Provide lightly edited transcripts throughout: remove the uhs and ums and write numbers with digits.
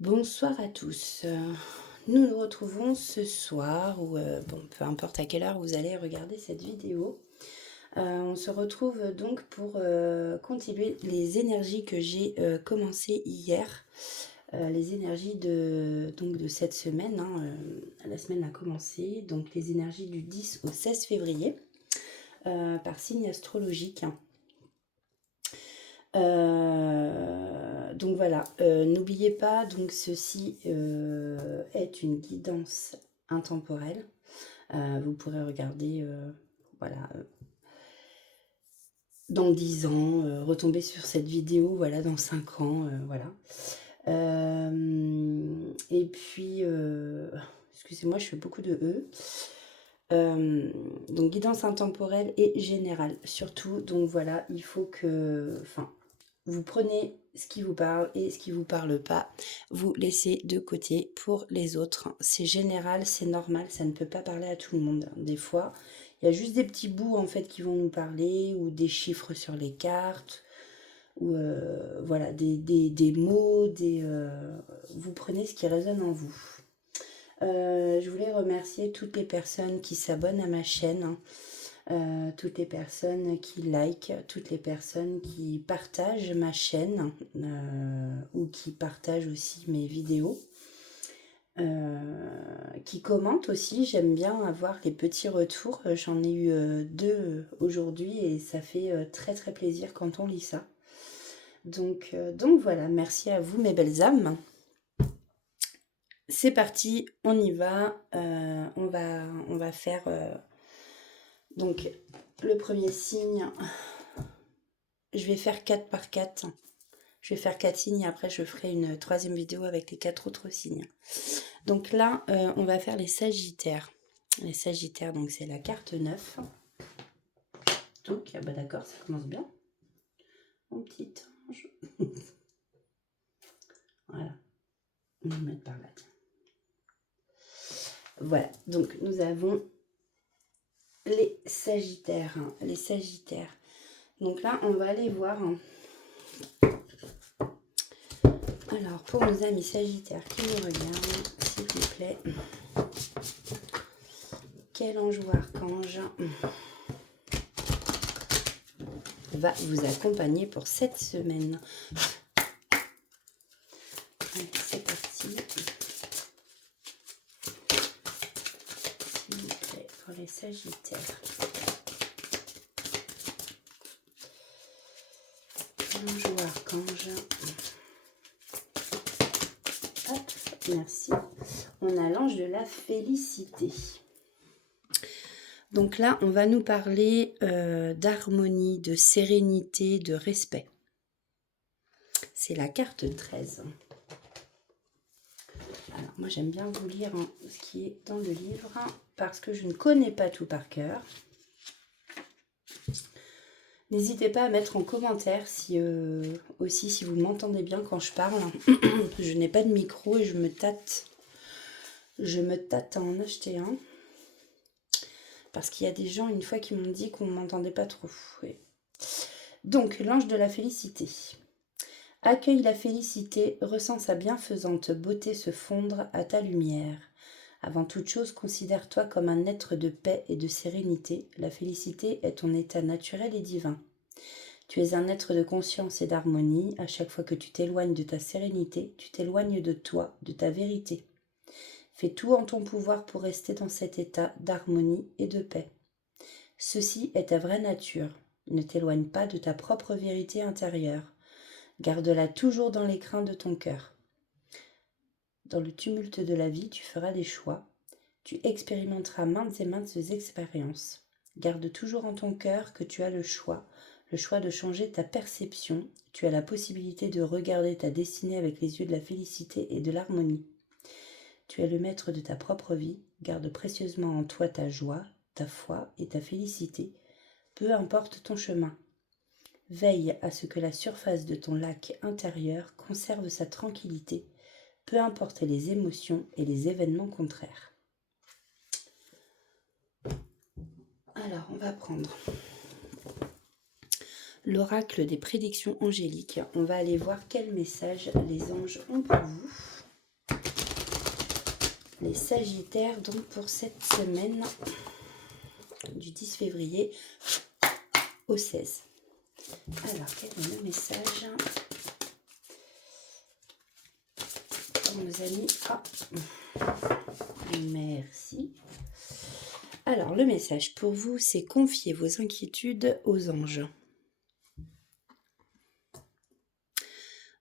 Bonsoir à tous. Nous nous retrouvons ce soir ou bon, peu importe à quelle heure vous allez regarder cette vidéo. On se retrouve donc pour continuer les énergies que j'ai commencé hier. Les énergies donc de cette semaine, hein, la semaine a commencé, donc les énergies du 10 au 16 février par signe astrologique. Donc voilà, n'oubliez pas, donc ceci est une guidance intemporelle. Vous pourrez regarder, voilà, dans 10 ans, retomber sur cette vidéo, voilà, dans 5 ans, voilà. Et puis, excusez-moi, je fais beaucoup de E. Donc guidance intemporelle et générale, surtout, donc voilà, il faut que, enfin, vous prenez ce qui vous parle et ce qui vous parle pas, vous laissez de côté pour les autres. C'est général, c'est normal, ça ne peut pas parler à tout le monde. Des fois, il y a juste des petits bouts en fait qui vont nous parler, ou des chiffres sur les cartes, ou voilà, des mots, vous prenez ce qui résonne en vous. Je voulais remercier toutes les personnes qui s'abonnent à ma chaîne, hein. Toutes les personnes qui like, toutes les personnes qui partagent ma chaîne ou qui partagent aussi mes vidéos, qui commentent aussi. J'aime bien avoir les petits retours. J'en ai eu 2 aujourd'hui et ça fait très très plaisir quand on lit ça. Donc voilà, merci à vous mes belles âmes. C'est parti, on y va. On va faire donc le premier signe. Je vais faire 4 par 4. Je vais faire 4 signes et après je ferai une troisième vidéo avec les 4 autres signes. Donc là, on va faire les Sagittaires. Les Sagittaires, donc c'est la carte 9. Donc, ah bah d'accord, ça commence bien. Mon petit ange. Voilà. On va le mettre par là. Voilà, donc nous avons les Sagittaires. Les Sagittaires. Donc là, on va aller voir. Alors, pour nos amis Sagittaires qui nous regardent, s'il vous plaît, quel ange ou archange va vous accompagner pour cette semaine? Allez, c'est parti. S'il vous plaît, pour les Sagittaires. Ange ou archange. Hop, merci. On a l'ange de la félicité. Donc là, on va nous parler d'harmonie, de sérénité, de respect. C'est la carte 13. Alors, moi, j'aime bien vous lire ce qui est dans le livre parce que je ne connais pas tout par cœur. N'hésitez pas à mettre en commentaire si aussi si vous m'entendez bien quand je parle. Je n'ai pas de micro et je me tâte. Je me tâte à en acheter un. Parce qu'il y a des gens, une fois, qui m'ont dit qu'on ne m'entendait pas trop. Oui. Donc, l'ange de la félicité. Accueille la félicité, ressens sa bienfaisante beauté se fondre à ta lumière. Avant toute chose, considère-toi comme un être de paix et de sérénité. La félicité est ton état naturel et divin. Tu es un être de conscience et d'harmonie. À chaque fois que tu t'éloignes de ta sérénité, tu t'éloignes de toi, de ta vérité. Fais tout en ton pouvoir pour rester dans cet état d'harmonie et de paix. Ceci est ta vraie nature. Ne t'éloigne pas de ta propre vérité intérieure. Garde-la toujours dans les crins de ton cœur. Dans le tumulte de la vie, tu feras des choix. Tu expérimenteras maintes et maintes expériences. Garde toujours en ton cœur que tu as le choix de changer ta perception. Tu as la possibilité de regarder ta destinée avec les yeux de la félicité et de l'harmonie. Tu es le maître de ta propre vie. Garde précieusement en toi ta joie, ta foi et ta félicité, peu importe ton chemin. Veille à ce que la surface de ton lac intérieur conserve sa tranquillité, peu importe les émotions et les événements contraires. Alors, on va prendre l'oracle des prédictions angéliques. On va aller voir quel message les anges ont pour vous. les Sagittaires, donc pour cette semaine du 10 février au 16. Alors, quel est le message pour nos amis? Ah, merci. Alors, le message pour vous, c'est confier vos inquiétudes aux anges.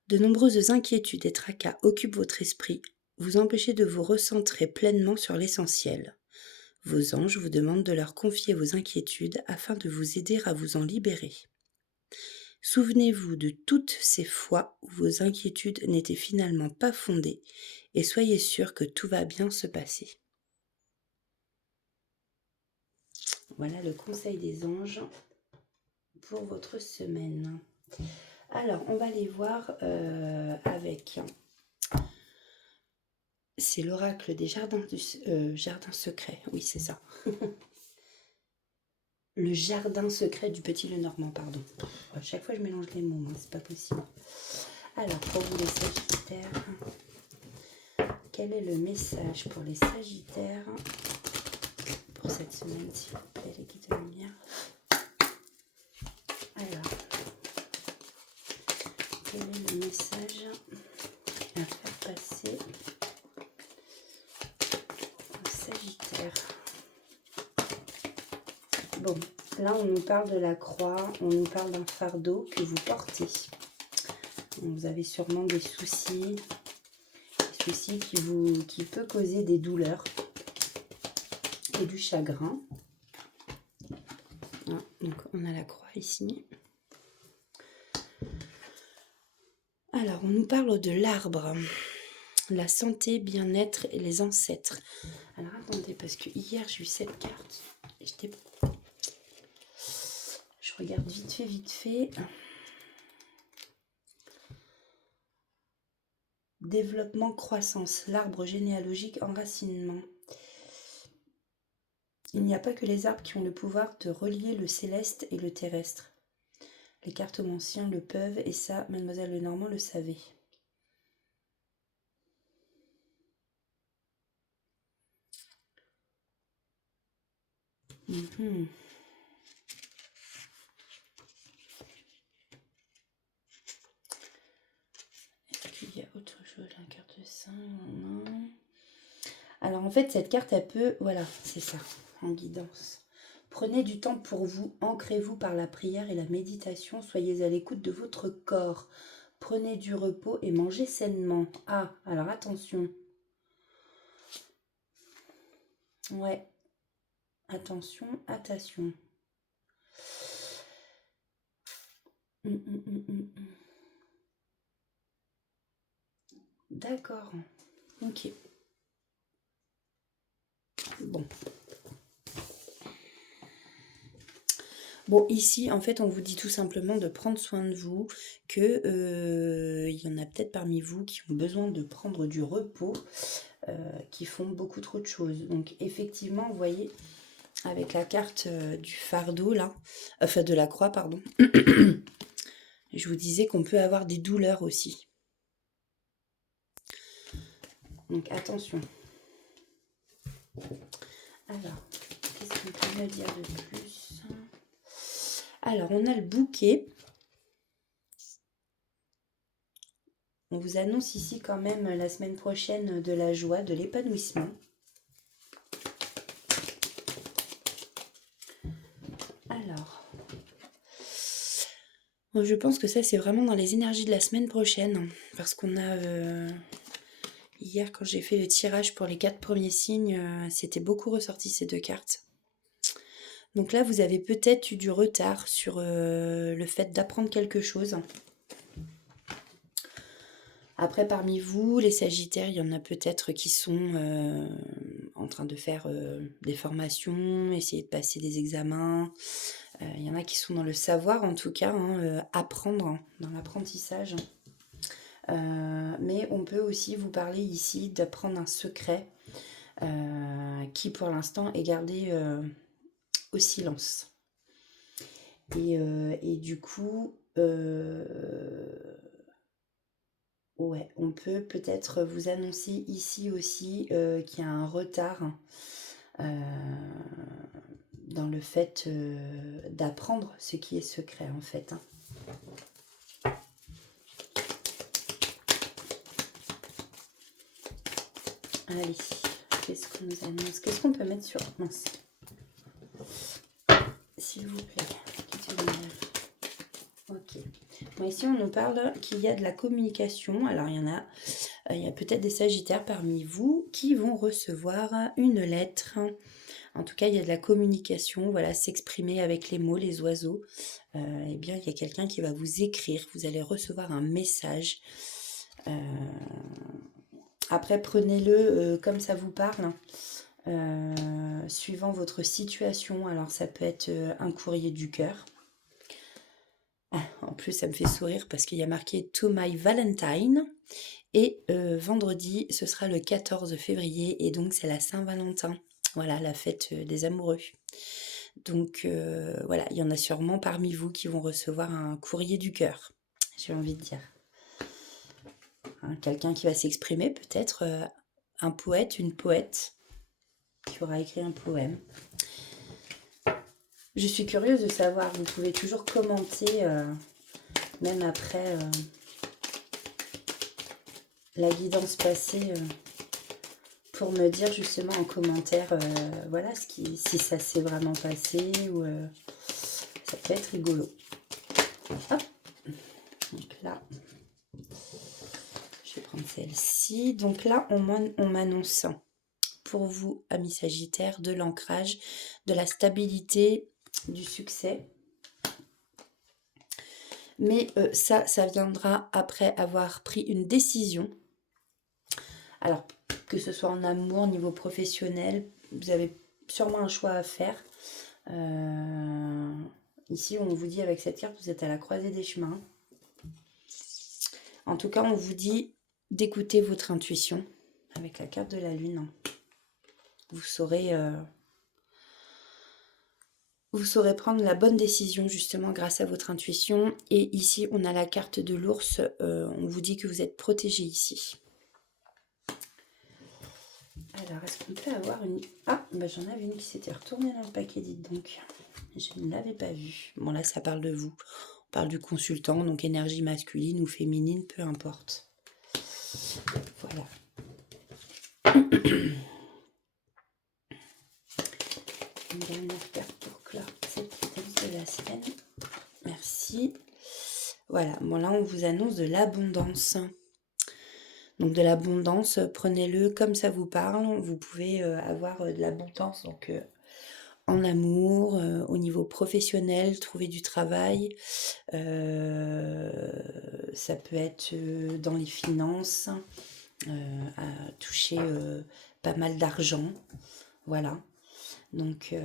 De nombreuses inquiétudes et tracas occupent votre esprit, vous empêchez de vous recentrer pleinement sur l'essentiel. Vos anges vous demandent de leur confier vos inquiétudes afin de vous aider à vous en libérer. Souvenez-vous de toutes ces fois où vos inquiétudes n'étaient finalement pas fondées et soyez sûr que tout va bien se passer. Voilà le conseil des anges pour votre semaine. Alors, on va les voir avec... C'est l'oracle des jardins secrets. Oui, c'est ça. Le jardin secret du Petit Lenormand, pardon. À chaque fois, je mélange les mots, c'est pas possible. Alors, pour vous les Sagittaires, quel est le message pour les Sagittaires pour cette semaine, s'il vous plaît, les guides de lumière? Alors, quel est le message à faire passer aux Sagittaires? Bon, là, on nous parle de la croix, on nous parle d'un fardeau que vous portez. Vous avez sûrement des soucis qui peut causer des douleurs et du chagrin. Ah, donc on a la croix ici. Alors on nous parle de l'arbre, la santé, bien-être et les ancêtres. Alors attendez, parce que hier j'ai eu cette carte. Je regarde vite fait. Développement, croissance, l'arbre généalogique, enracinement. Il n'y a pas que les arbres qui ont le pouvoir de relier le céleste et le terrestre. Les cartomanciens le peuvent, et ça, Mademoiselle Lenormand le savait. Est-ce qu'il y a autre chose? La carte de 5. Alors en fait, cette carte, elle peut... Voilà, c'est ça, en guidance. Prenez du temps pour vous, ancrez-vous par la prière et la méditation, soyez à l'écoute de votre corps. Prenez du repos et mangez sainement. Ah, alors attention. Ouais. Attention. D'accord. Ok. Bon, ici, en fait, on vous dit tout simplement de prendre soin de vous, que y en a peut-être parmi vous qui ont besoin de prendre du repos, qui font beaucoup trop de choses. Donc, effectivement, vous voyez, avec la carte du fardeau, là, enfin de la croix, pardon, je vous disais qu'on peut avoir des douleurs aussi. Donc, attention. Alors, qu'est-ce qu'on peut me dire de plus? Alors, on a le bouquet. On vous annonce ici quand même la semaine prochaine de la joie, de l'épanouissement. Alors, je pense que ça c'est vraiment dans les énergies de la semaine prochaine. Parce qu'on a... hier quand j'ai fait le tirage pour les 4 premiers signes, c'était beaucoup ressorti ces 2 cartes. Donc là vous avez peut-être eu du retard sur le fait d'apprendre quelque chose. Après, parmi vous, les Sagittaires, il y en a peut-être qui sont en train de faire des formations, essayer de passer des examens. Il y en a qui sont dans le savoir, en tout cas, apprendre, dans l'apprentissage. Mais on peut aussi vous parler ici d'apprendre un secret qui, pour l'instant, est gardé au silence. Et du coup... Ouais, on peut peut-être vous annoncer ici aussi qu'il y a un retard dans le fait d'apprendre ce qui est secret en fait. Hein. Allez, qu'est-ce qu'on nous annonce? Qu'est-ce qu'on peut mettre sur... Mince. S'il vous plaît. Ok. Bon, ici, on nous parle qu'il y a de la communication. Alors, il y a peut-être des sagittaires parmi vous qui vont recevoir une lettre. En tout cas, il y a de la communication, voilà, s'exprimer avec les mots, les oiseaux. Eh bien, il y a quelqu'un qui va vous écrire. Vous allez recevoir un message. Après, prenez-le comme ça vous parle. Suivant votre situation, alors ça peut être un courrier du cœur. En plus, ça me fait sourire parce qu'il y a marqué To My Valentine. Et vendredi, ce sera le 14 février et donc c'est la Saint-Valentin. Voilà, la fête des amoureux. Donc voilà, il y en a sûrement parmi vous qui vont recevoir un courrier du cœur, j'ai envie de dire. Hein, quelqu'un qui va s'exprimer, peut-être un poète, une poète qui aura écrit un poème. Je suis curieuse de savoir, vous pouvez toujours commenter, même après la guidance passée, pour me dire justement en commentaire, voilà, si ça s'est vraiment passé, ou ça peut être rigolo. Hop. Donc là, je vais prendre celle-ci. Donc là, on m'annonce pour vous, amis Sagittaires, de l'ancrage, de la stabilité, du succès. Mais ça viendra après avoir pris une décision. Alors, que ce soit en amour, au niveau professionnel, vous avez sûrement un choix à faire. Ici, on vous dit avec cette carte, vous êtes à la croisée des chemins. En tout cas, on vous dit d'écouter votre intuition avec la carte de la lune. Vous saurez prendre la bonne décision justement grâce à votre intuition. Et ici, on a la carte de l'ours. On vous dit que vous êtes protégé ici. Alors, est-ce qu'on peut avoir une... Ah, bah, j'en avais une qui s'était retournée dans le paquet, dites donc. Je ne l'avais pas vue. Bon, là, ça parle de vous. On parle du consultant, donc énergie masculine ou féminine, peu importe. Voilà. Une dernière carte pour clore cette séquence de la semaine. Merci. Voilà, bon là, on vous annonce de l'abondance. Donc de l'abondance, prenez-le comme ça vous parle. Vous pouvez avoir de l'abondance donc en amour, au niveau professionnel, trouver du travail. Ça peut être dans les finances, à toucher pas mal d'argent. Voilà. Donc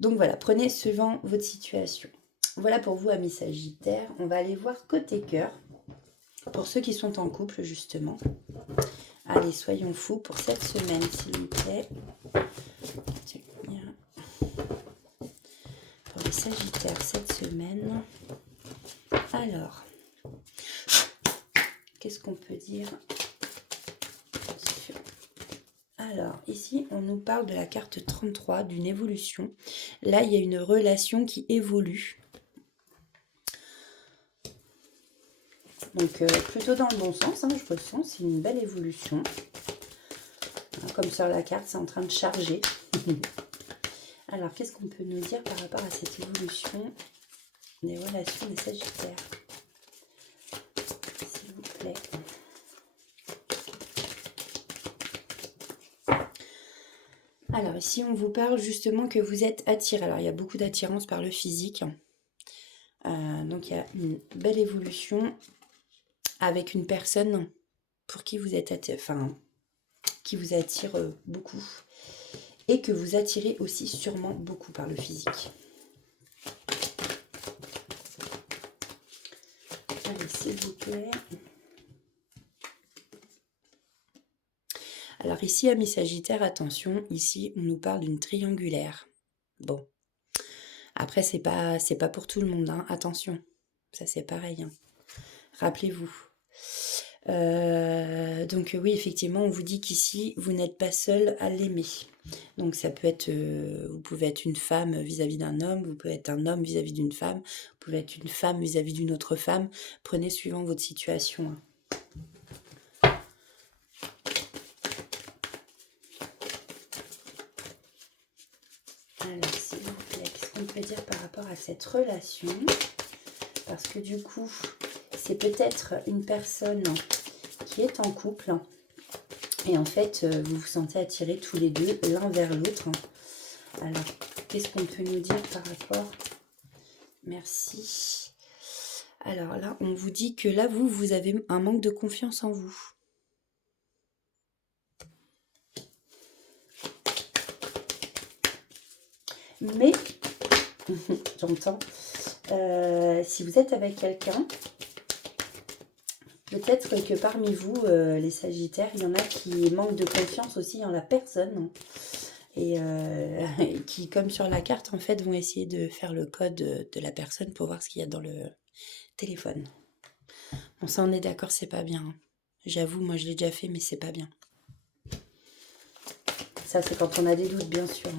voilà, prenez suivant votre situation. Voilà pour vous, amis Sagittaires. On va aller voir côté cœur. Pour ceux qui sont en couple, justement. Allez, soyons fous pour cette semaine, s'il vous plaît. Pour les Sagittaires, cette semaine. Alors, qu'est-ce qu'on peut dire? Alors, ici, on nous parle de la carte 33, d'une évolution. Là, il y a une relation qui évolue. Donc, plutôt dans le bon sens, hein, je ressens, c'est une belle évolution. Comme sur la carte, c'est en train de charger. Alors, qu'est-ce qu'on peut nous dire par rapport à cette évolution des relations des Sagittaires? S'il vous plaît. Alors, ici, on vous parle justement que vous êtes attiré. Alors, il y a beaucoup d'attirance par le physique. Donc, il y a une belle évolution avec une personne pour qui vous êtes qui vous attire beaucoup et que vous attirez aussi sûrement beaucoup par le physique. Allez, s'il vous plaît. Alors ici, amis Sagittaires, attention, ici, on nous parle d'une triangulaire. Bon. Après, c'est pas pour tout le monde, hein. Attention. Ça, c'est pareil. Hein. Rappelez-vous. Donc oui, effectivement, on vous dit qu'ici, vous n'êtes pas seul à l'aimer. Donc ça peut être, vous pouvez être une femme vis-à-vis d'un homme, vous pouvez être un homme vis-à-vis d'une femme, vous pouvez être une femme vis-à-vis d'une autre femme. Prenez suivant votre situation, hein. Alors, s'il vous plaît, qu'est-ce qu'on peut dire par rapport à cette relation? Parce que du coup, c'est peut-être une personne qui est en couple et en fait, vous vous sentez attirés tous les deux l'un vers l'autre. Alors, qu'est-ce qu'on peut nous dire par rapport? Merci. Alors là, on vous dit que là, vous avez un manque de confiance en vous. Mais, j'entends, si vous êtes avec quelqu'un, peut-être que parmi vous, les Sagittaires, il y en a qui manquent de confiance aussi en la personne. Et qui, comme sur la carte, en fait, vont essayer de faire le code de la personne pour voir ce qu'il y a dans le téléphone. Bon, ça, on est d'accord, c'est pas bien, hein. J'avoue, moi, je l'ai déjà fait, mais c'est pas bien. Ça, c'est quand on a des doutes, bien sûr,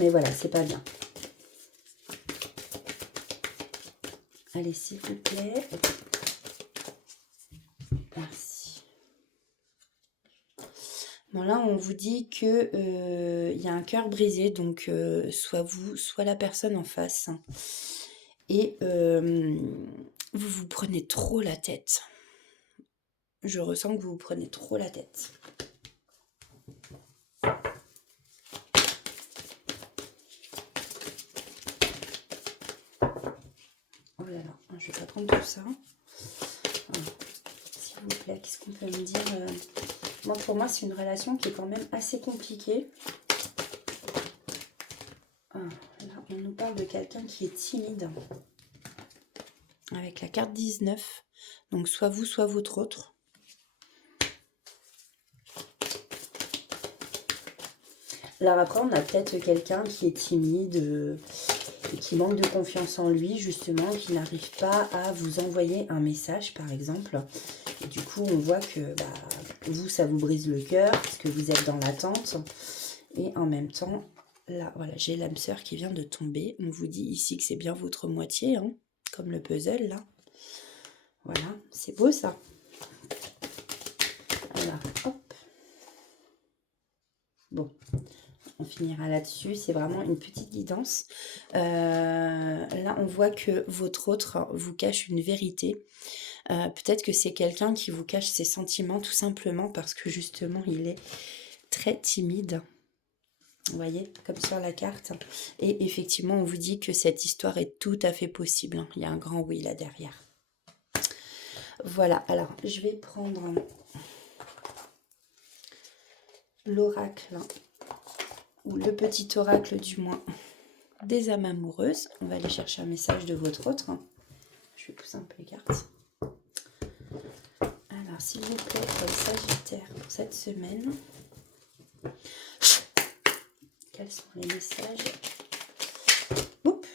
mais voilà, c'est pas bien. Allez, s'il vous plaît. Merci. Bon, là, on vous dit que il y a un cœur brisé, donc soit vous, soit la personne en face. Et vous vous prenez trop la tête. Je ressens que vous vous prenez trop la tête. Oh là là, je vais pas prendre tout ça. Voilà. S'il vous plaît, qu'est-ce qu'on peut me dire? Moi, pour moi, c'est une relation qui est quand même assez compliquée. Ah, là, on nous parle de quelqu'un qui est timide. Avec la carte 19. Donc, soit vous, soit votre autre. Là, après, on a peut-être quelqu'un qui est timide, qui manque de confiance en lui, justement, qui n'arrive pas à vous envoyer un message, par exemple. Et du coup, on voit que vous, ça vous brise le cœur, parce que vous êtes dans l'attente. Et en même temps, là, voilà, j'ai l'âme sœur qui vient de tomber. On vous dit ici que c'est bien votre moitié, hein, comme le puzzle, là. Voilà, c'est beau, ça. Voilà, hop. Bon, on finira là-dessus. C'est vraiment une petite guidance. Là, on voit que votre autre vous cache une vérité. Peut-être que c'est quelqu'un qui vous cache ses sentiments tout simplement parce que justement, il est très timide. Vous voyez, comme sur la carte. Et effectivement, on vous dit que cette histoire est tout à fait possible. Il y a un grand oui là derrière. Voilà, alors je vais prendre l'oracle, ou le petit oracle du moins, des âmes amoureuses. On va aller chercher un message de votre autre. Je vais pousser un peu les cartes. Alors, s'il vous plaît, pour le Sagittaire, pour cette semaine, quels sont les messages? Oups.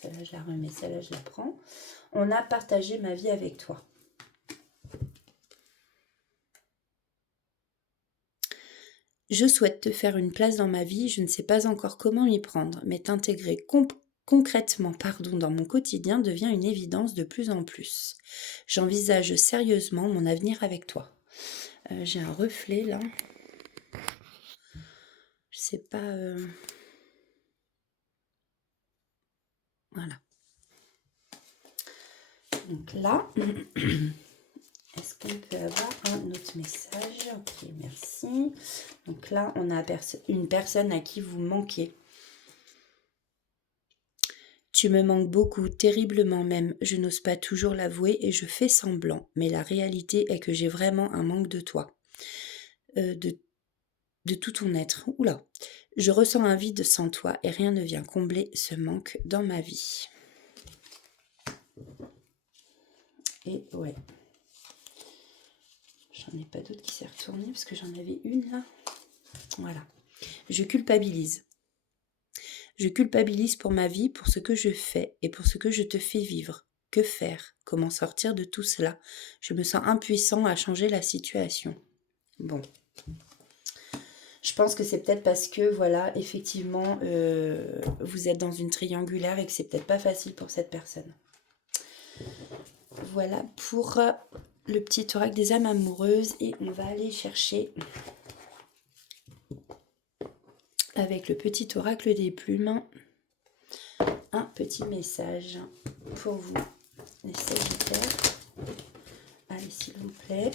Celle-là, je la remets, celle-là, je la prends. On a partagé ma vie avec toi. Je souhaite te faire une place dans ma vie, je ne sais pas encore comment m'y prendre, mais t'intégrer concrètement dans mon quotidien devient une évidence de plus en plus. J'envisage sérieusement mon avenir avec toi. J'ai un reflet là. Je sais pas... Voilà. Donc là... Est-ce qu'on peut avoir un autre message? Ok, merci. Donc là, on a une personne à qui vous manquez. Tu me manques beaucoup, terriblement même. Je n'ose pas toujours l'avouer et je fais semblant. Mais la réalité est que j'ai vraiment un manque de toi. De tout ton être. Oula. Je ressens un vide sans toi et rien ne vient combler ce manque dans ma vie. Et ouais. J'en ai pas d'autre qui s'est retournée parce que j'en avais une là. Voilà. Je culpabilise. Je culpabilise pour ma vie, pour ce que je fais et pour ce que je te fais vivre. Que faire? Comment sortir de tout cela? Je me sens impuissant à changer la situation. Bon. Je pense que c'est peut-être parce que, voilà, effectivement, vous êtes dans une triangulaire et que c'est peut-être pas facile pour cette personne. Voilà pour le petit oracle des âmes amoureuses. Et on va aller chercher, avec le petit oracle des plumes, un petit message pour vous, les Sagittaires. Allez, s'il vous plaît.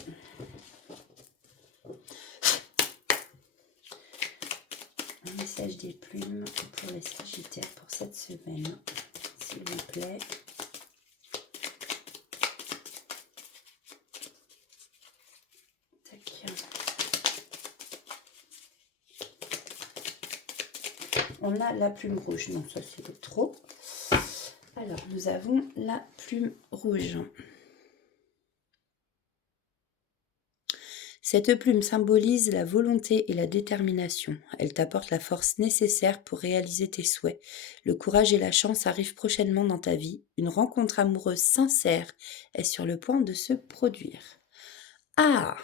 Un message des plumes pour les Sagittaires pour cette semaine, s'il vous plaît. Tac. On a la plume rouge. Non, ça c'est trop. Alors, nous avons la plume rouge. Cette plume symbolise la volonté et la détermination. Elle t'apporte la force nécessaire pour réaliser tes souhaits. Le courage et la chance arrivent prochainement dans ta vie. Une rencontre amoureuse sincère est sur le point de se produire. Ah!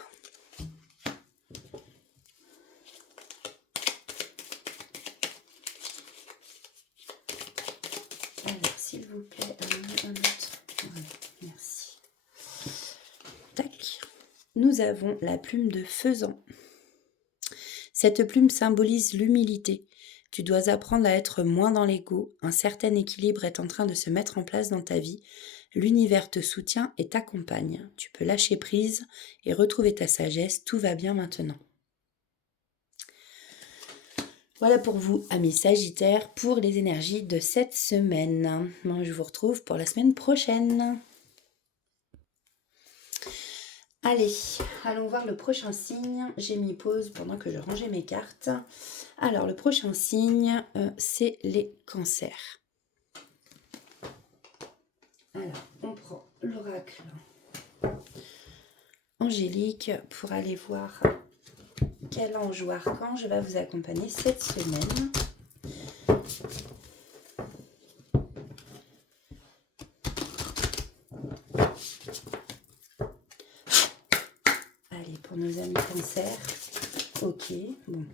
Alors, s'il vous plaît, un autre. Voilà, merci. Tac. Nous avons la plume de faisan. Cette plume symbolise l'humilité. Tu dois apprendre à être moins dans l'ego. Un certain équilibre est en train de se mettre en place dans ta vie. L'univers te soutient et t'accompagne. Tu peux lâcher prise et retrouver ta sagesse. Tout va bien maintenant. Voilà pour vous, amis Sagittaires, pour les énergies de cette semaine. Moi, je vous retrouve pour la semaine prochaine. Allez, allons voir le prochain signe. J'ai mis pause pendant que je rangeais mes cartes. Alors, le prochain signe, c'est les cancers. Alors, on prend l'oracle angélique pour aller voir quel ange ou archange va vous accompagner cette semaine. Allez, pour nos amis cancer. Ok, bon.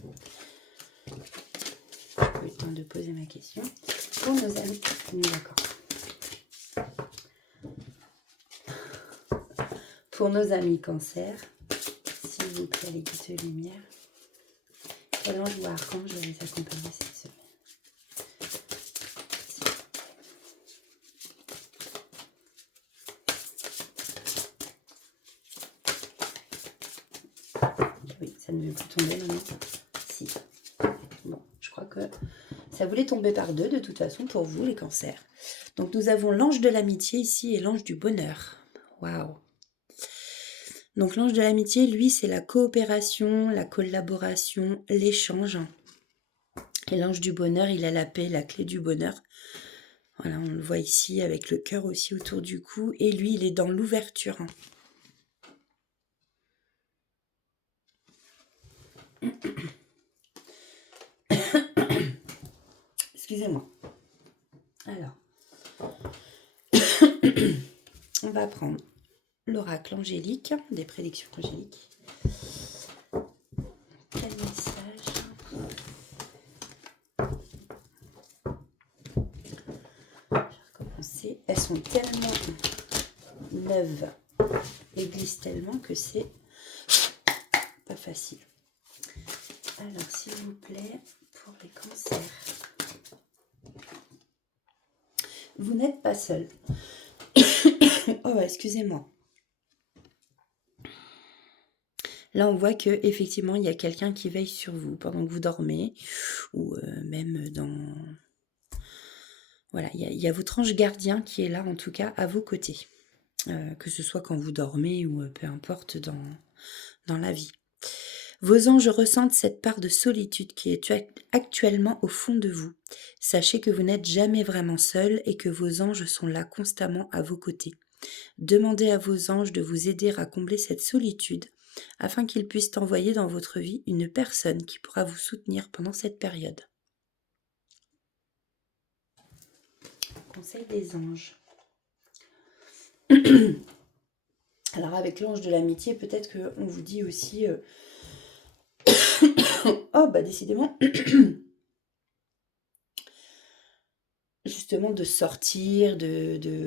J'ai eu le temps de poser ma question. Pour nos amis... D'accord. Pour nos amis cancer, s'il vous plaît, les guides de lumière, quel ange ou archange va les accompagner cette semaine? Oui, ça ne veut plus tomber maintenant. Si. Bon, je crois que ça voulait tomber par deux de toute façon pour vous, les cancers. Donc nous avons l'ange de l'amitié ici et l'ange du bonheur. Waouh! Donc l'ange de l'amitié, lui, c'est la coopération, la collaboration, l'échange. Et l'ange du bonheur, il a la paix, la clé du bonheur. Voilà, on le voit ici avec le cœur aussi autour du cou. Et lui, il est dans l'ouverture. Excusez-moi. Alors, on va prendre l'oracle angélique, des prédictions angéliques. Quel message? Je vais recommencer. Elles sont tellement neuves et glissent tellement que c'est pas facile. Alors, s'il vous plaît, pour les cancers, vous n'êtes pas seul. Oh, excusez-moi. Là, on voit que effectivement, il y a quelqu'un qui veille sur vous pendant que vous dormez, ou même dans... Voilà, il y a votre ange gardien qui est là, en tout cas, à vos côtés. Que ce soit quand vous dormez ou peu importe dans la vie. Vos anges ressentent cette part de solitude qui est actuellement au fond de vous. Sachez que vous n'êtes jamais vraiment seul et que vos anges sont là constamment à vos côtés. Demandez à vos anges de vous aider à combler cette solitude afin qu'ils puissent envoyer dans votre vie une personne qui pourra vous soutenir pendant cette période. Conseil des anges. Alors avec l'ange de l'amitié, peut-être qu'on vous dit aussi... oh, bah décidément, justement de sortir,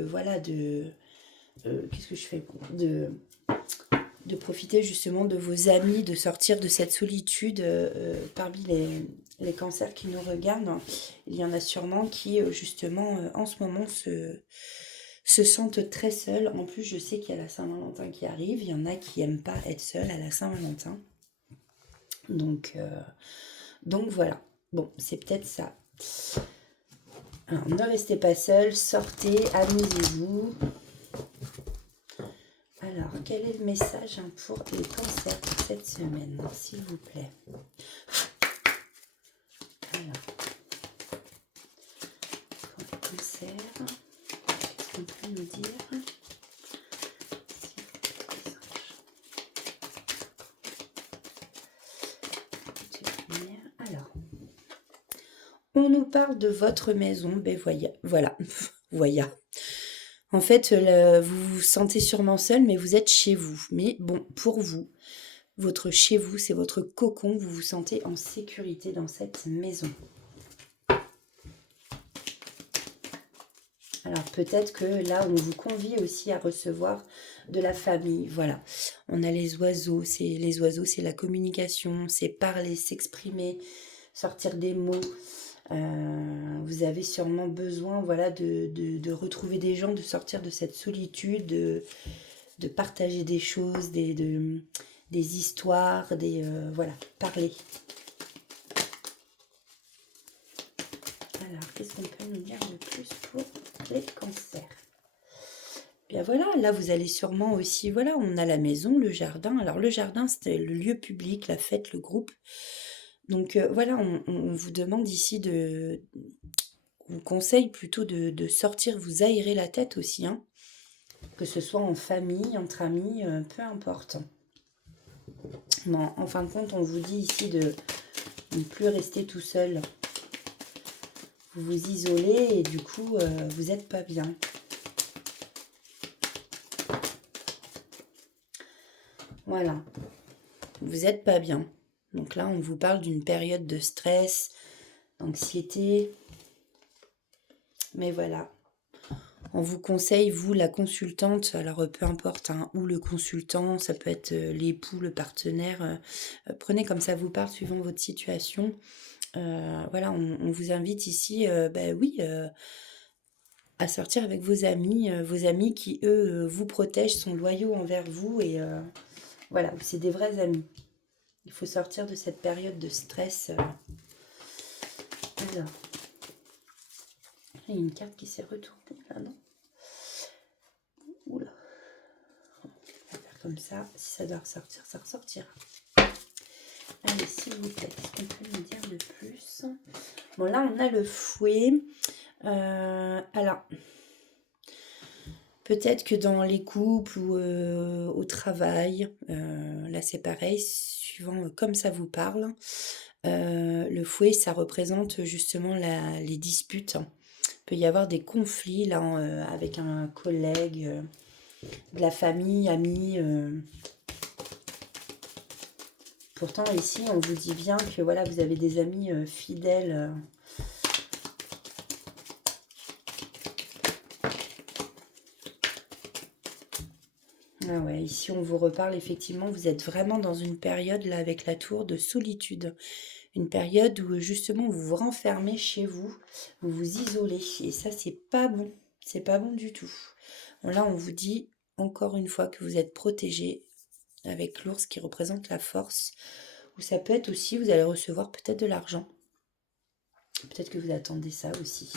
voilà, qu'est-ce que je fais? De profiter justement de vos amis, de sortir de cette solitude parmi les cancers qui nous regardent. Il y en a sûrement qui, justement, en ce moment, se sentent très seuls. En plus, je sais qu'il y a la Saint-Valentin qui arrive. Il y en a qui n'aiment pas être seuls à la Saint-Valentin. Donc voilà. Bon, c'est peut-être ça. Alors, ne restez pas seuls, sortez, amusez-vous. Alors, quel est le message pour les cancers pour cette semaine, s'il vous plaît? Alors, pour les cancers, qu'est-ce qu'on peut nous dire? Alors, on nous parle de votre maison, ben voilà, voilà. En fait, vous vous sentez sûrement seul, mais vous êtes chez vous. Mais bon, pour vous, votre chez vous, c'est votre cocon, vous vous sentez en sécurité dans cette maison. Alors peut-être que là, on vous convie aussi à recevoir de la famille. Voilà, on a les oiseaux, c'est la communication, c'est parler, s'exprimer, sortir des mots. Vous avez sûrement besoin, voilà, de retrouver des gens, de sortir de cette solitude, de partager des choses, des histoires, voilà, parler. Alors, qu'est-ce qu'on peut nous dire de plus pour les cancers? Bien voilà, là vous allez sûrement aussi, voilà, on a la maison, le jardin. Alors le jardin, c'était le lieu public, la fête, le groupe. Donc voilà, on vous demande ici on vous conseille plutôt de sortir, vous aérer la tête aussi, hein, que ce soit en famille, entre amis, peu importe. Bon, en fin de compte, on vous dit ici de ne plus rester tout seul. Vous vous isolez et du coup, vous n'êtes pas bien. Voilà, vous n'êtes pas bien. Donc là, on vous parle d'une période de stress, d'anxiété. Mais voilà, on vous conseille, vous, la consultante, alors peu importe, hein, ou le consultant, ça peut être l'époux, le partenaire, prenez comme ça vous parle, suivant votre situation. Voilà, on vous invite ici, oui, à sortir avec vos amis qui, eux, vous protègent, sont loyaux envers vous, et voilà, c'est des vrais amis. Il faut sortir de cette période de stress. Alors, il y a une carte qui s'est retournée là, non? Oula. On va faire comme ça. Si ça doit ressortir, ça ressortira. Allez, s'il vous plaît, qu'est-ce qu'on peut nous dire de plus? Bon, là, on a le fouet. Alors, peut-être que dans les couples ou au travail, là, c'est pareil, suivant comme ça vous parle. Le fouet, ça représente justement les disputes. Il peut y avoir des conflits là avec un collègue, de la famille, amis. Pourtant ici, on vous dit bien que voilà, vous avez des amis fidèles. Ah ouais, ici on vous reparle effectivement, vous êtes vraiment dans une période là avec la tour de solitude. Une période où justement vous vous renfermez chez vous, vous vous isolez. Et ça, c'est pas bon. C'est pas bon du tout. Bon, là, on vous dit encore une fois que vous êtes protégé avec l'ours qui représente la force. Ou ça peut être aussi, vous allez recevoir peut-être de l'argent. Peut-être que vous attendez ça aussi.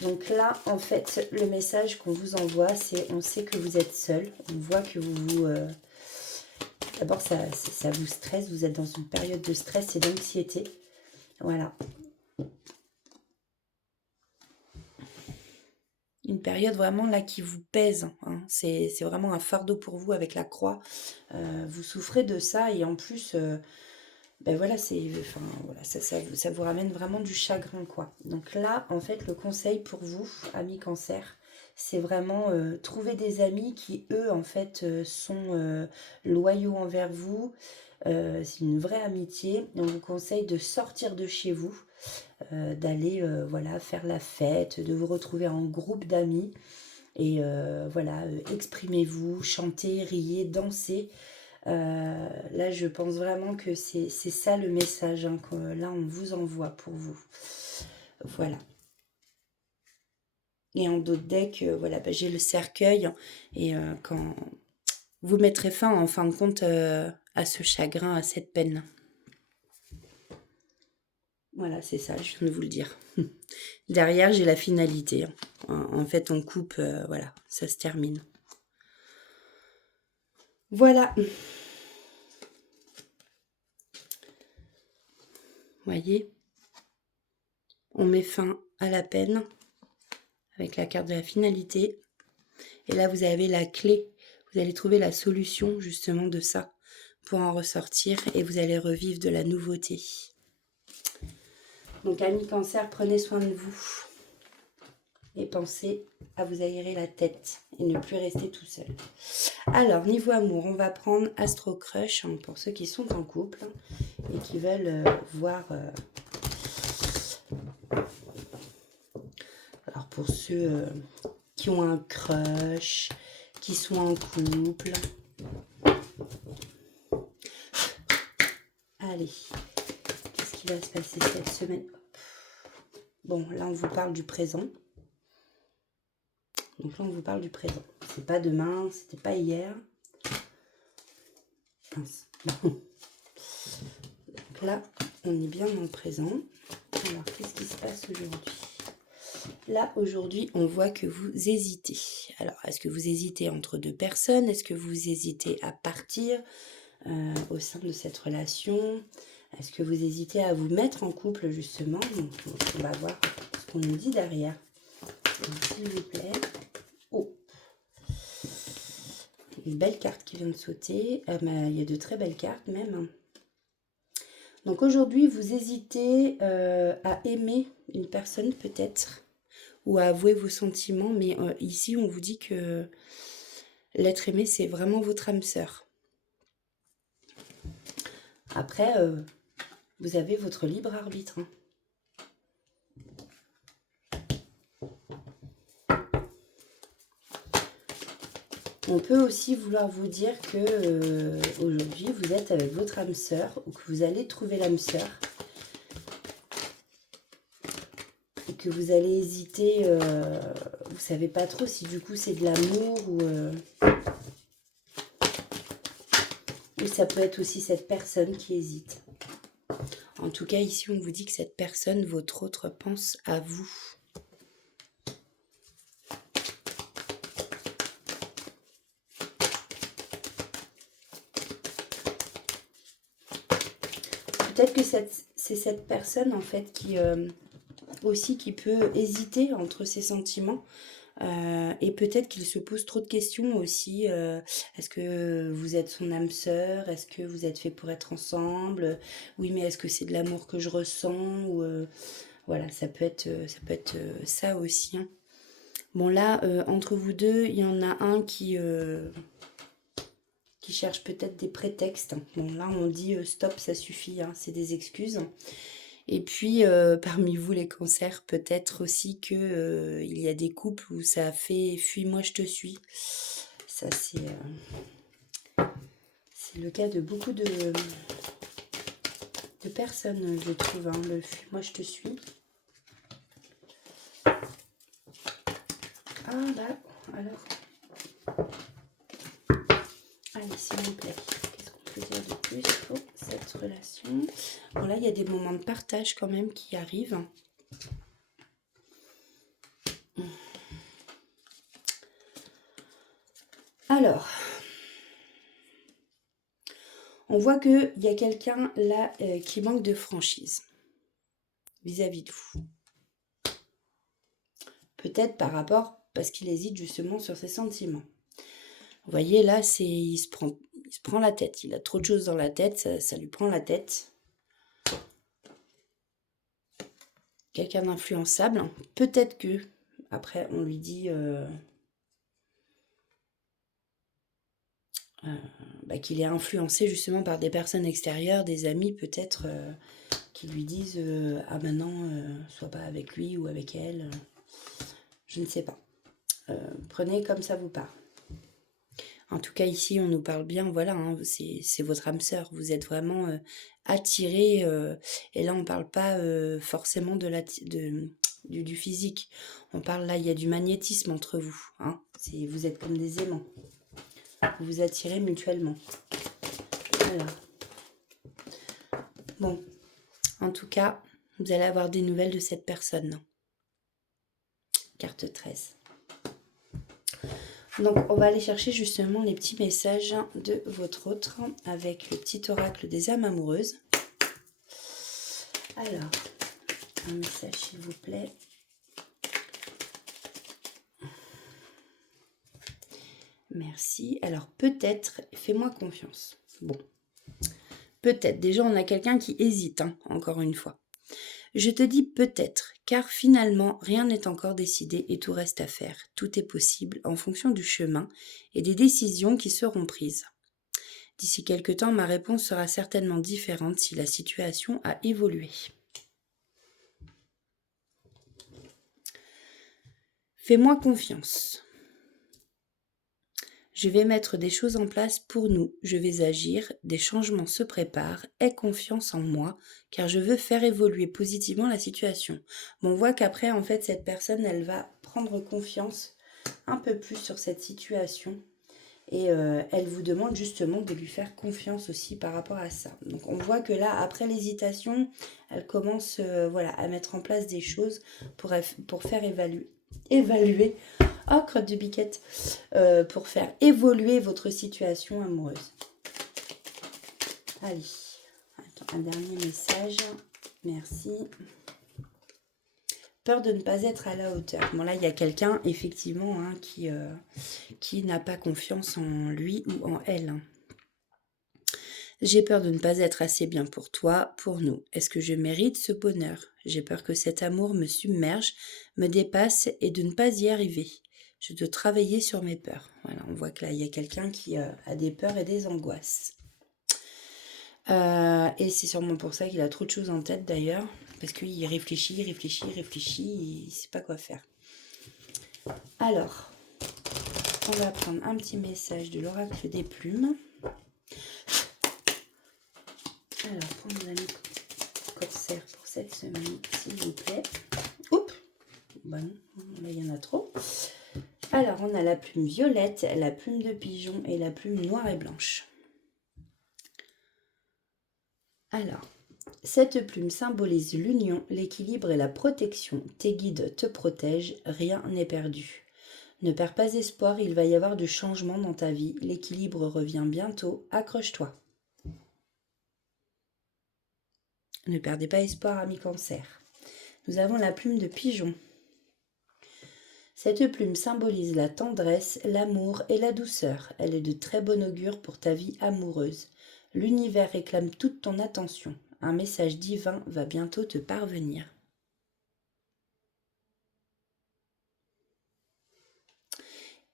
Donc là, en fait, le message qu'on vous envoie, c'est on sait que vous êtes seul. On voit que vous... D'abord, ça vous stresse. Vous êtes dans une période de stress et d'anxiété. Voilà. Une période vraiment là qui vous pèse. Hein. C'est vraiment un fardeau pour vous avec la croix. Vous souffrez de ça et en plus... voilà, voilà, ça vous ramène vraiment du chagrin, quoi. Donc là, en fait, le conseil pour vous, amis cancer, c'est vraiment trouver des amis qui, eux, en fait, sont loyaux envers vous. C'est une vraie amitié. On vous conseille de sortir de chez vous, d'aller voilà, faire la fête, de vous retrouver en groupe d'amis. Et voilà, exprimez-vous, chantez, riez, dansez. Là, je pense vraiment que c'est ça le message hein, que là, on vous envoie pour vous. Voilà. Et en d'autres decks, voilà, bah, j'ai le cercueil. Et quand vous mettrez fin, en fin de compte, à ce chagrin, à cette peine. Voilà, c'est ça, je viens de vous le dire. Derrière, j'ai la finalité. En fait, on coupe, voilà, ça se termine. Voilà. Voyez, on met fin à la peine avec la carte de la finalité. Et là, vous avez la clé. Vous allez trouver la solution justement de ça pour en ressortir et vous allez revivre de la nouveauté. Donc, amis Cancer, prenez soin de vous et pensez à vous aérer la tête et ne plus rester tout seul. Alors, niveau amour, on va prendre Astro Crush hein, pour ceux qui sont en couple et qui veulent voir... alors, pour ceux qui ont un crush, qui sont en couple... Allez, qu'est-ce qui va se passer cette semaine? Bon, là, on vous parle du présent. Donc là, on vous parle du présent. C'est pas demain, c'était pas hier. Mince. Donc là, on est bien dans le présent. Alors, qu'est-ce qui se passe aujourd'hui? Là, aujourd'hui, on voit que vous hésitez. Alors, est-ce que vous hésitez entre deux personnes? Est-ce que vous hésitez à partir au sein de cette relation? Est-ce que vous hésitez à vous mettre en couple, justement? Donc, on va voir ce qu'on nous dit derrière. S'il vous plaît. Oh, une belle carte qui vient de sauter. Il y a de très belles cartes même. Donc aujourd'hui, vous hésitez à aimer une personne peut-être ou à avouer vos sentiments. Mais ici, on vous dit que l'être aimé, c'est vraiment votre âme sœur. Après, vous avez votre libre arbitre. Hein. On peut aussi vouloir vous dire que aujourd'hui, vous êtes avec votre âme sœur ou que vous allez trouver l'âme sœur. Et que vous allez hésiter, vous savez pas trop si du coup c'est de l'amour ou ça peut être aussi cette personne qui hésite. En tout cas, ici, on vous dit que cette personne, votre autre, pense à vous. Peut-être que c'est cette personne, en fait, qui aussi qui peut hésiter entre ses sentiments. Et peut-être qu'il se pose trop de questions aussi. Est-ce que vous êtes son âme sœur? Est-ce que vous êtes fait pour être ensemble? Oui, mais est-ce que c'est de l'amour que je ressens? Ou voilà, ça peut être ça aussi. Hein. Bon là, entre vous deux, il y en a un qui cherche peut-être des prétextes. Bon là, on dit stop, ça suffit, hein, c'est des excuses. Et puis, parmi vous les cancers, peut-être aussi que il y a des couples où ça a fait « fuis-moi, je te suis ». Ça, c'est le cas de beaucoup de personnes, je trouve, hein, le « fuis-moi, je te suis ». Ah là, alors. Allez, s'il vous plaît, qu'est-ce qu'on peut dire de plus pour cette relation? Bon, là, il y a des moments de partage quand même qui arrivent. Alors, on voit qu'il y a quelqu'un là qui manque de franchise vis-à-vis de vous. Peut-être par rapport, parce qu'il hésite justement sur ses sentiments. Vous voyez, là, il se prend la tête. Il a trop de choses dans la tête, ça lui prend la tête. Quelqu'un d'influençable. Peut-être que, après, on lui dit qu'il est influencé justement par des personnes extérieures, des amis peut-être, qui lui disent ah maintenant, sois pas avec lui ou avec elle. Je ne sais pas. Prenez comme ça vous parle. En tout cas, ici, on nous parle bien, voilà, hein, c'est votre âme sœur. Vous êtes vraiment attirés. Et là, on ne parle pas forcément du physique. On parle là, il y a du magnétisme entre vous. Hein, vous êtes comme des aimants. Vous vous attirez mutuellement. Voilà. Bon, en tout cas, vous allez avoir des nouvelles de cette personne. Carte 13. Donc, on va aller chercher justement les petits messages de votre autre avec le petit oracle des âmes amoureuses. Alors, un message s'il vous plaît. Merci. Alors, peut-être, fais-moi confiance. Bon, peut-être. Déjà, on a quelqu'un qui hésite, hein, encore une fois. Je te dis peut-être, car finalement, rien n'est encore décidé et tout reste à faire. Tout est possible en fonction du chemin et des décisions qui seront prises. D'ici quelque temps, ma réponse sera certainement différente si la situation a évolué. Fais-moi confiance. Je vais mettre des choses en place pour nous. Je vais agir, des changements se préparent. Aie confiance en moi, car je veux faire évoluer positivement la situation. Bon, on voit qu'après, en fait, cette personne, elle va prendre confiance un peu plus sur cette situation. Et elle vous demande justement de lui faire confiance aussi par rapport à ça. Donc on voit que là, après l'hésitation, elle commence à mettre en place des choses pour faire évaluer. Oh, crotte de biquette. Pour faire évoluer votre situation amoureuse. Allez, attends, un dernier message. Merci. Peur de ne pas être à la hauteur. Bon là, il y a quelqu'un, effectivement, hein, qui n'a pas confiance en lui ou en elle. Hein. J'ai peur de ne pas être assez bien pour toi, pour nous. Est-ce que je mérite ce bonheur? J'ai peur que cet amour me submerge, me dépasse et de ne pas y arriver. Je dois travailler sur mes peurs. Voilà, on voit que là, il y a quelqu'un qui a des peurs et des angoisses. Et c'est sûrement pour ça qu'il a trop de choses en tête d'ailleurs. Parce qu'il réfléchit, il ne sait pas quoi faire. Alors, on va prendre un petit message de l'oracle des plumes. Alors, prendre l'ami corsaire pour cette semaine, s'il vous plaît. Oups! Bah non, là il y en a trop. Alors, on a la plume violette, la plume de pigeon et la plume noire et blanche. Alors, cette plume symbolise l'union, l'équilibre et la protection. Tes guides te protègent, rien n'est perdu. Ne perds pas espoir, il va y avoir du changement dans ta vie. L'équilibre revient bientôt, accroche-toi. Ne perdez pas espoir, ami cancer. Nous avons la plume de pigeon. Cette plume symbolise la tendresse, l'amour et la douceur. Elle est de très bon augure pour ta vie amoureuse. L'univers réclame toute ton attention. Un message divin va bientôt te parvenir.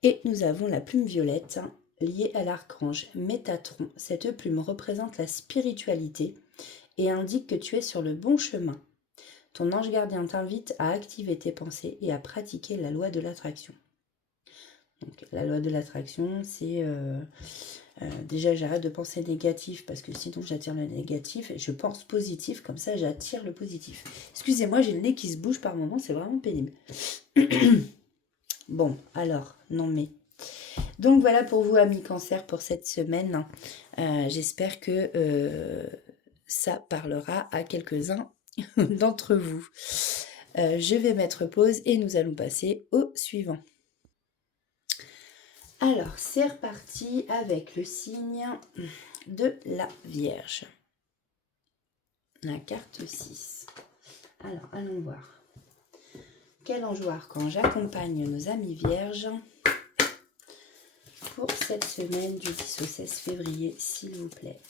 Et nous avons la plume violette, liée à l'archange Métatron. Cette plume représente la spiritualité et indique que tu es sur le bon chemin. Ton ange gardien t'invite à activer tes pensées et à pratiquer la loi de l'attraction. Donc, la loi de l'attraction, c'est... déjà, j'arrête de penser négatif parce que sinon j'attire le négatif. Et je pense positif, comme ça j'attire le positif. Excusez-moi, j'ai le nez qui se bouge par moments, c'est vraiment pénible. Bon, alors, non mais... Donc voilà pour vous, amis cancer, pour cette semaine. J'espère que ça parlera à quelques-uns d'entre vous. Je vais mettre pause et nous allons passer au suivant. Alors, c'est reparti avec le signe de la Vierge. La carte 6. Alors, allons voir. Quel ange ou archange accompagne nos amis vierges pour cette semaine du 10 au 16 février, s'il vous plaît.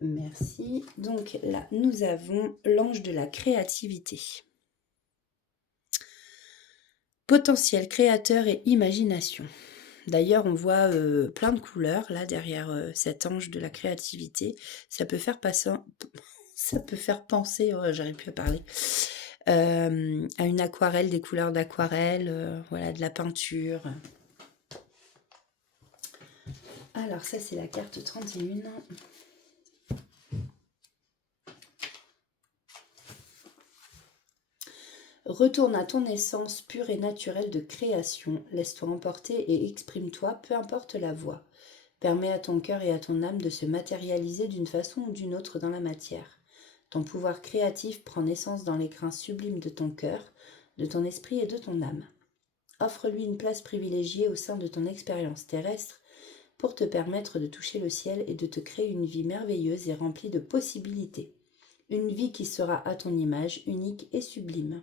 Merci. Donc là, nous avons l'ange de la créativité. Potentiel créateur et imagination. D'ailleurs, on voit plein de couleurs là derrière cet ange de la créativité. Ça peut faire passer, ça peut faire penser, oh, j'arrive plus à parler, à une aquarelle, des couleurs d'aquarelle, voilà, de la peinture. Alors ça c'est la carte 31. Retourne à ton essence pure et naturelle de création, laisse-toi emporter et exprime-toi, peu importe la voie. Permets à ton cœur et à ton âme de se matérialiser d'une façon ou d'une autre dans la matière. Ton pouvoir créatif prend naissance dans l'écrin sublime de ton cœur, de ton esprit et de ton âme. Offre-lui une place privilégiée au sein de ton expérience terrestre pour te permettre de toucher le ciel et de te créer une vie merveilleuse et remplie de possibilités. Une vie qui sera à ton image, unique et sublime.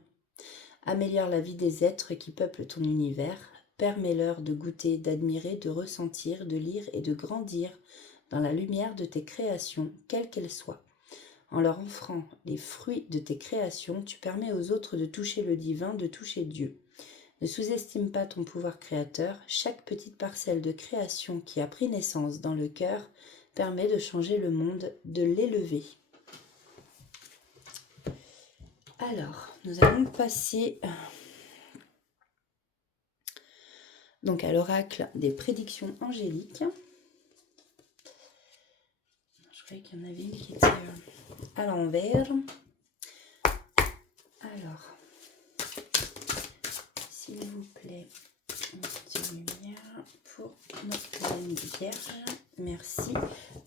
Améliore la vie des êtres qui peuplent ton univers, permets-leur de goûter, d'admirer, de ressentir, de lire et de grandir dans la lumière de tes créations, quelles qu'elles soient. En leur offrant les fruits de tes créations, tu permets aux autres de toucher le divin, de toucher Dieu. Ne sous-estime pas ton pouvoir créateur, chaque petite parcelle de création qui a pris naissance dans le cœur permet de changer le monde, de l'élever. Alors, nous allons passer donc à l'oracle des prédictions angéliques. Je croyais qu'il y en avait une qui était à l'envers. Alors, s'il vous plaît, une petite lumière pour notre pleine vierge. Merci.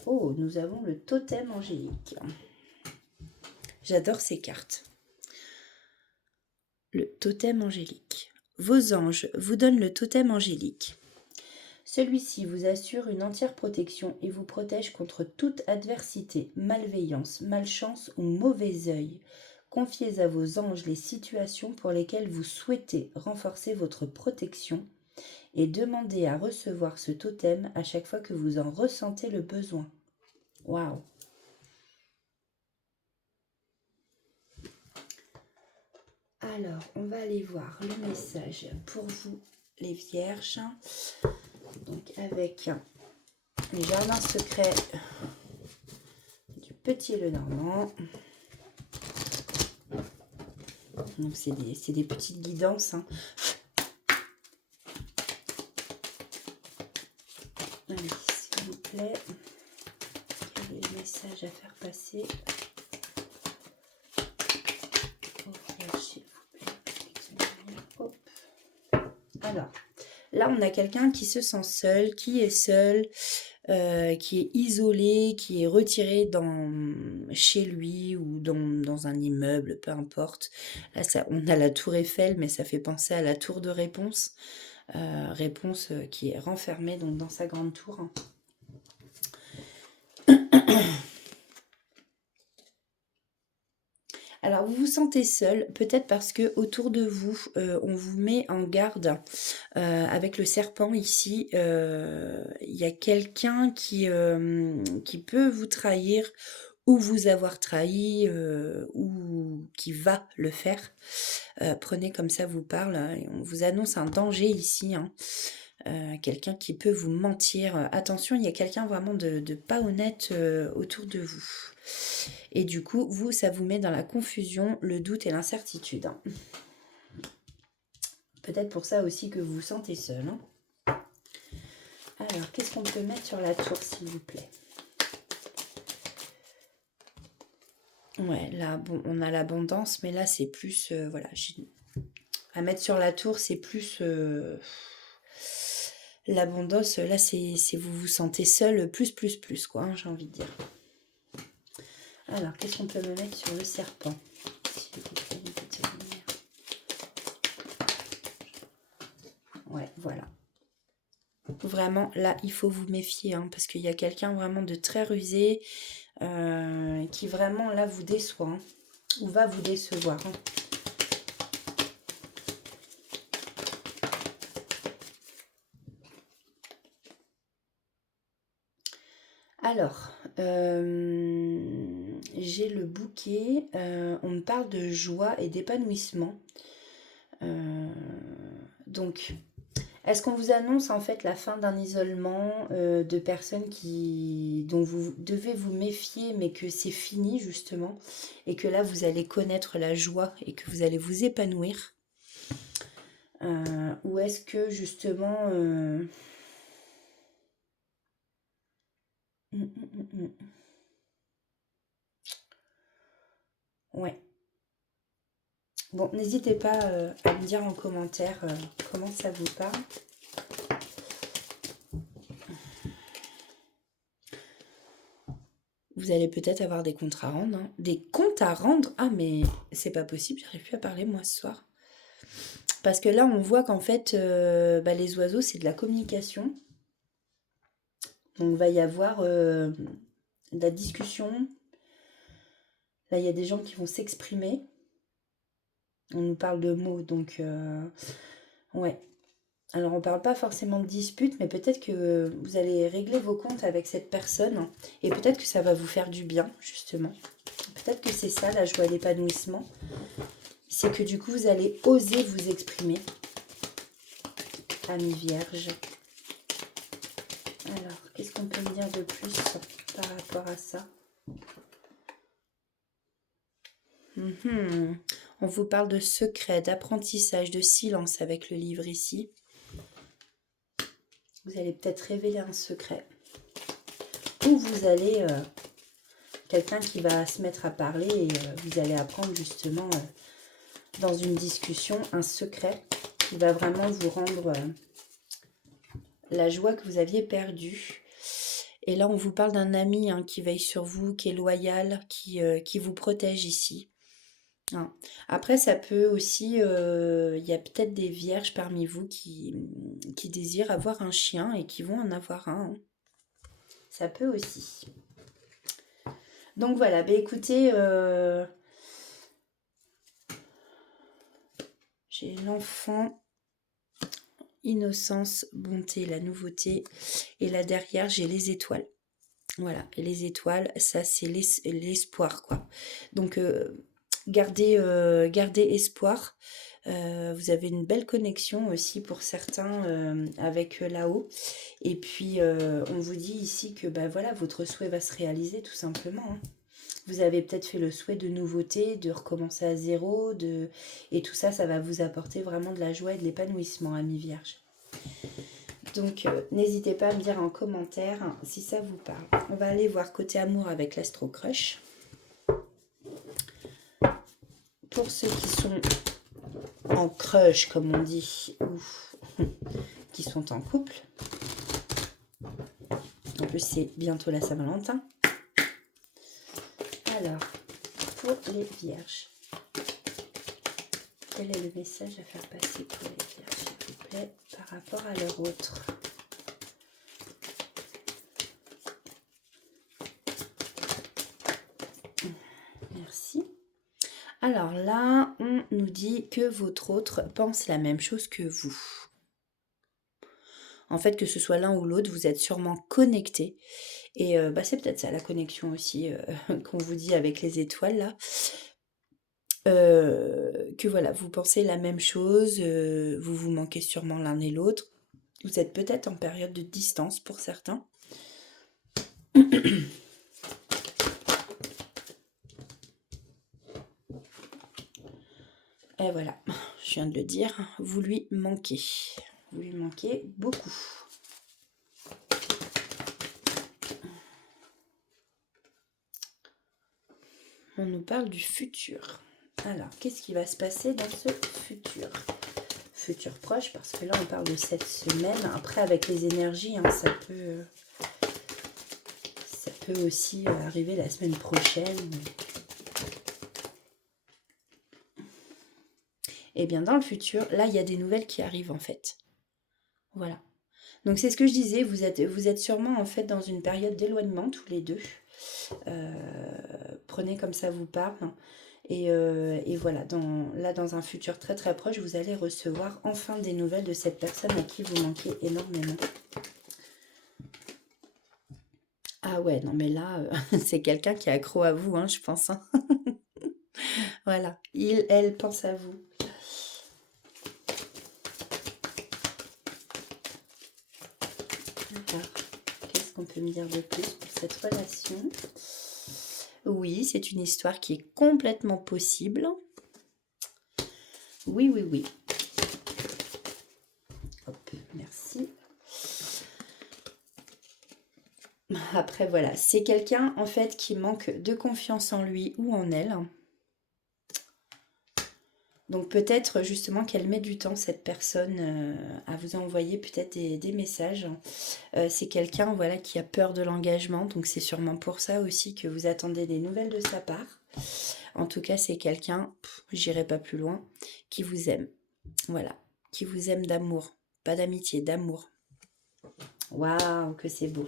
Oh, nous avons le totem angélique. J'adore ces cartes. Le totem angélique. Vos anges vous donnent le totem angélique. Celui-ci vous assure une entière protection et vous protège contre toute adversité, malveillance, malchance ou mauvais œil. Confiez à vos anges les situations pour lesquelles vous souhaitez renforcer votre protection et demandez à recevoir ce totem à chaque fois que vous en ressentez le besoin. Waouh! Alors, on va aller voir le message pour vous, les vierges. Donc, avec les jardins secrets du Petit Lenormand. Donc, c'est des petites guidances. Allez, s'il vous plaît, quel est le message à faire passer? Alors, là, on a quelqu'un qui se sent seul, qui est seul, qui est isolé, qui est retiré chez lui ou dans un immeuble, peu importe. Là, on a la tour Eiffel, mais ça fait penser à la tour de Réponse. Réponse qui est renfermée donc, dans sa grande tour. Alors, vous vous sentez seul, peut-être parce que autour de vous, on vous met en garde avec le serpent ici. Il y a quelqu'un qui peut vous trahir ou vous avoir trahi ou qui va le faire. Prenez comme ça vous parle. On vous annonce un danger ici. Quelqu'un qui peut vous mentir. Attention, il y a quelqu'un vraiment de pas honnête autour de vous. Et du coup, vous, ça vous met dans la confusion, le doute et l'incertitude. Peut-être pour ça aussi que vous vous sentez seul. Alors, qu'est-ce qu'on peut mettre sur la tour, s'il vous plaît? Ouais, là, bon, on a l'abondance, mais là, c'est plus... voilà, à mettre sur la tour, c'est plus... l'abondance, là, c'est vous vous sentez seul, plus, quoi, j'ai envie de dire. Alors, qu'est-ce qu'on peut me mettre sur le serpent? S'il vous plaît, une petite lumière. Ouais, voilà. Vraiment, là, il faut vous méfier, parce qu'il y a quelqu'un vraiment de très rusé qui vraiment, là, vous déçoit, ou va vous décevoir. Alors, j'ai le bouquet. On me parle de joie et d'épanouissement. Donc, est-ce qu'on vous annonce en fait la fin d'un isolement de personnes dont vous devez vous méfier, mais que c'est fini justement, et que là vous allez connaître la joie et que vous allez vous épanouir? Ou est-ce que justement... Ouais. Bon, n'hésitez pas à me dire en commentaire comment ça vous parle. Vous allez peut-être avoir des comptes à rendre. Hein. Des comptes à rendre? Ah, mais c'est pas possible, j'arrive plus à parler moi ce soir. Parce que là, on voit qu'en fait, les oiseaux, c'est de la communication. Donc, il va y avoir de la discussion. Là, il y a des gens qui vont s'exprimer. On nous parle de mots, donc... ouais. Alors, on parle pas forcément de dispute, mais peut-être que vous allez régler vos comptes avec cette personne. Et peut-être que ça va vous faire du bien, justement. Peut-être que c'est ça, la joie et l'épanouissement. C'est que du coup, vous allez oser vous exprimer. Amis vierge. Alors, qu'est-ce qu'on peut me dire de plus par rapport à ça? On vous parle de secret, d'apprentissage, de silence avec le livre ici. Vous allez peut-être révéler un secret. Ou vous allez... quelqu'un qui va se mettre à parler et vous allez apprendre justement dans une discussion un secret qui va vraiment vous rendre la joie que vous aviez perdue. Et là, on vous parle d'un ami qui veille sur vous, qui est loyal, qui vous protège ici. Hein. Après, ça peut aussi... il y a peut-être des vierges parmi vous qui désirent avoir un chien et qui vont en avoir un. Hein. Ça peut aussi. Donc voilà, écoutez... j'ai l'enfant, innocence, bonté, la nouveauté. Et là derrière, j'ai les étoiles. Voilà, et les étoiles, ça c'est l'espoir, quoi. Donc, gardez espoir. Vous avez une belle connexion aussi pour certains avec là-haut. Et puis, on vous dit ici que voilà, votre souhait va se réaliser tout simplement. Hein. Vous avez peut-être fait le souhait de nouveauté, de recommencer à zéro, et tout ça, ça va vous apporter vraiment de la joie et de l'épanouissement, amis vierges. Donc, n'hésitez pas à me dire en commentaire si ça vous parle. On va aller voir côté amour avec l'Astro Crush. Pour ceux qui sont en crush, comme on dit, ou qui sont en couple. En plus, c'est bientôt la Saint-Valentin. Alors, pour les vierges, quel est le message à faire passer pour les vierges, s'il vous plaît, par rapport à leur autre? Merci. Alors là, on nous dit que votre autre pense la même chose que vous. En fait, que ce soit l'un ou l'autre, vous êtes sûrement connectés. Et c'est peut-être ça, la connexion aussi, qu'on vous dit avec les étoiles, là. Que voilà, vous pensez la même chose, vous vous manquez sûrement l'un et l'autre. Vous êtes peut-être en période de distance pour certains. Et voilà, je viens de le dire, vous lui manquez. Vous lui manquez beaucoup. On nous parle du futur. Alors, qu'est-ce qui va se passer dans ce futur? Futur proche, parce que là, on parle de cette semaine. Après, avec les énergies, ça peut aussi arriver la semaine prochaine. Et bien, dans le futur, là, il y a des nouvelles qui arrivent, en fait. Voilà. Donc, c'est ce que je disais, vous êtes sûrement, en fait, dans une période d'éloignement, tous les deux. Prenez comme ça vous parle. Et voilà, dans un futur très très proche, vous allez recevoir enfin des nouvelles de cette personne à qui vous manquez énormément. Ah ouais, non mais là, c'est quelqu'un qui est accro à vous, je pense. Hein. Voilà, elle pense à vous. Qu'est-ce qu'on peut me dire de plus pour cette relation? Oui, c'est une histoire qui est complètement possible. Oui, oui, oui. Hop, merci. Après, voilà, c'est quelqu'un en fait qui manque de confiance en lui ou en elle. Donc peut-être justement qu'elle met du temps, cette personne, à vous envoyer peut-être des messages. C'est quelqu'un voilà, qui a peur de l'engagement, donc c'est sûrement pour ça aussi que vous attendez des nouvelles de sa part. En tout cas, c'est quelqu'un, j'irai pas plus loin, qui vous aime. Voilà, qui vous aime d'amour, pas d'amitié, d'amour. Waouh, que c'est beau.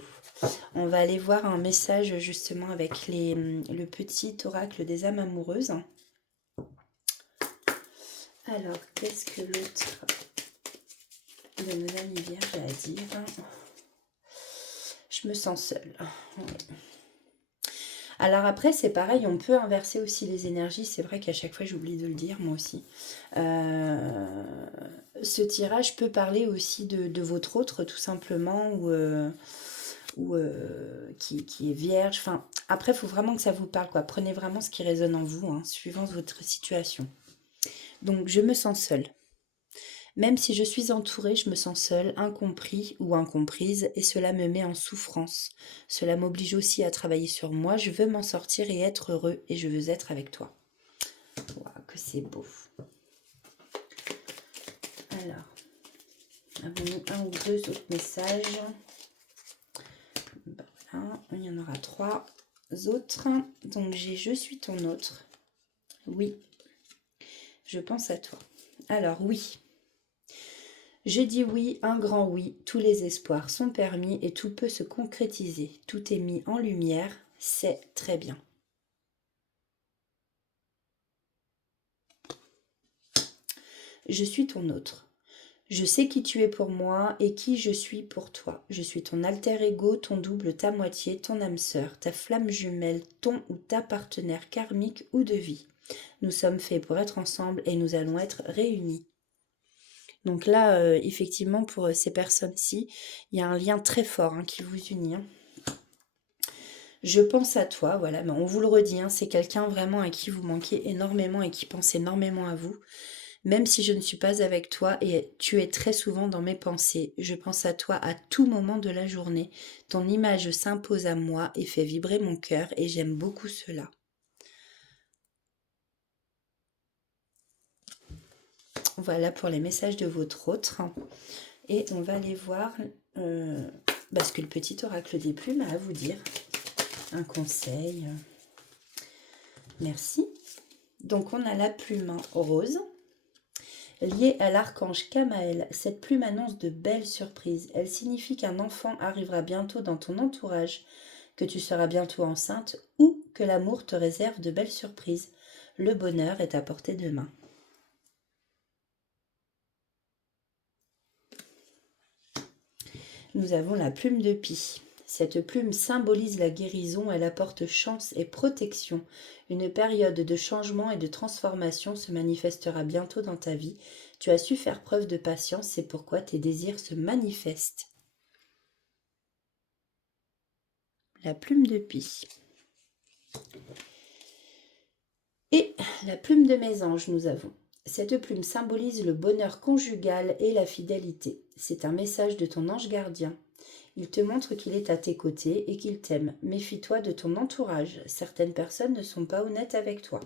On va aller voir un message justement avec le petit oracle des âmes amoureuses. Alors, qu'est-ce que l'autre de nos amis vierges a à dire? Je me sens seule. Ouais. Alors après, c'est pareil, on peut inverser aussi les énergies. C'est vrai qu'à chaque fois, j'oublie de le dire, moi aussi. Ce tirage peut parler aussi de votre autre, tout simplement, ou qui est vierge. Enfin, après, il faut vraiment que ça vous parle, quoi. Prenez vraiment ce qui résonne en vous, hein, suivant votre situation. Donc, je me sens seule. Même si je suis entourée, je me sens seule, incompris ou incomprise, et cela me met en souffrance. Cela m'oblige aussi à travailler sur moi. Je veux m'en sortir et être heureux, et je veux être avec toi. Waouh, que c'est beau. Alors, avons-nous un ou deux autres messages? Voilà, il y en aura 3 autres. Donc j'ai je suis ton autre. Oui, je pense à toi. Alors oui. Je dis oui, un grand oui, tous les espoirs sont permis et tout peut se concrétiser. Tout est mis en lumière, c'est très bien. Je suis ton autre. Je sais qui tu es pour moi et qui je suis pour toi. Je suis ton alter ego, ton double, ta moitié, ton âme sœur, ta flamme jumelle, ton ou ta partenaire karmique ou de vie. Nous sommes faits pour être ensemble et nous allons être réunis. Donc là, effectivement, pour ces personnes-ci, il y a un lien très fort hein, qui vous unit. Hein. Je pense à toi, voilà, mais on vous le redit, hein, c'est quelqu'un vraiment à qui vous manquez énormément et qui pense énormément à vous. Même si je ne suis pas avec toi et tu es très souvent dans mes pensées, je pense à toi à tout moment de la journée. Ton image s'impose à moi et fait vibrer mon cœur et j'aime beaucoup cela. Voilà pour les messages de votre autre. Et on va aller voir ce que le petit oracle des plumes a à vous dire. Un conseil. Merci. Donc on a la plume rose. Liée à l'archange Kamaël, cette plume annonce de belles surprises. Elle signifie qu'un enfant arrivera bientôt dans ton entourage, que tu seras bientôt enceinte ou que l'amour te réserve de belles surprises. Le bonheur est à portée de main. Nous avons la plume de Pie. Cette plume symbolise la guérison, elle apporte chance et protection. Une période de changement et de transformation se manifestera bientôt dans ta vie. Tu as su faire preuve de patience, c'est pourquoi tes désirs se manifestent. La plume de Pie. Et la plume de Mésange, nous avons. Cette plume symbolise le bonheur conjugal et la fidélité. C'est un message de ton ange gardien. Il te montre qu'il est à tes côtés et qu'il t'aime. Méfie-toi de ton entourage. Certaines personnes ne sont pas honnêtes avec toi.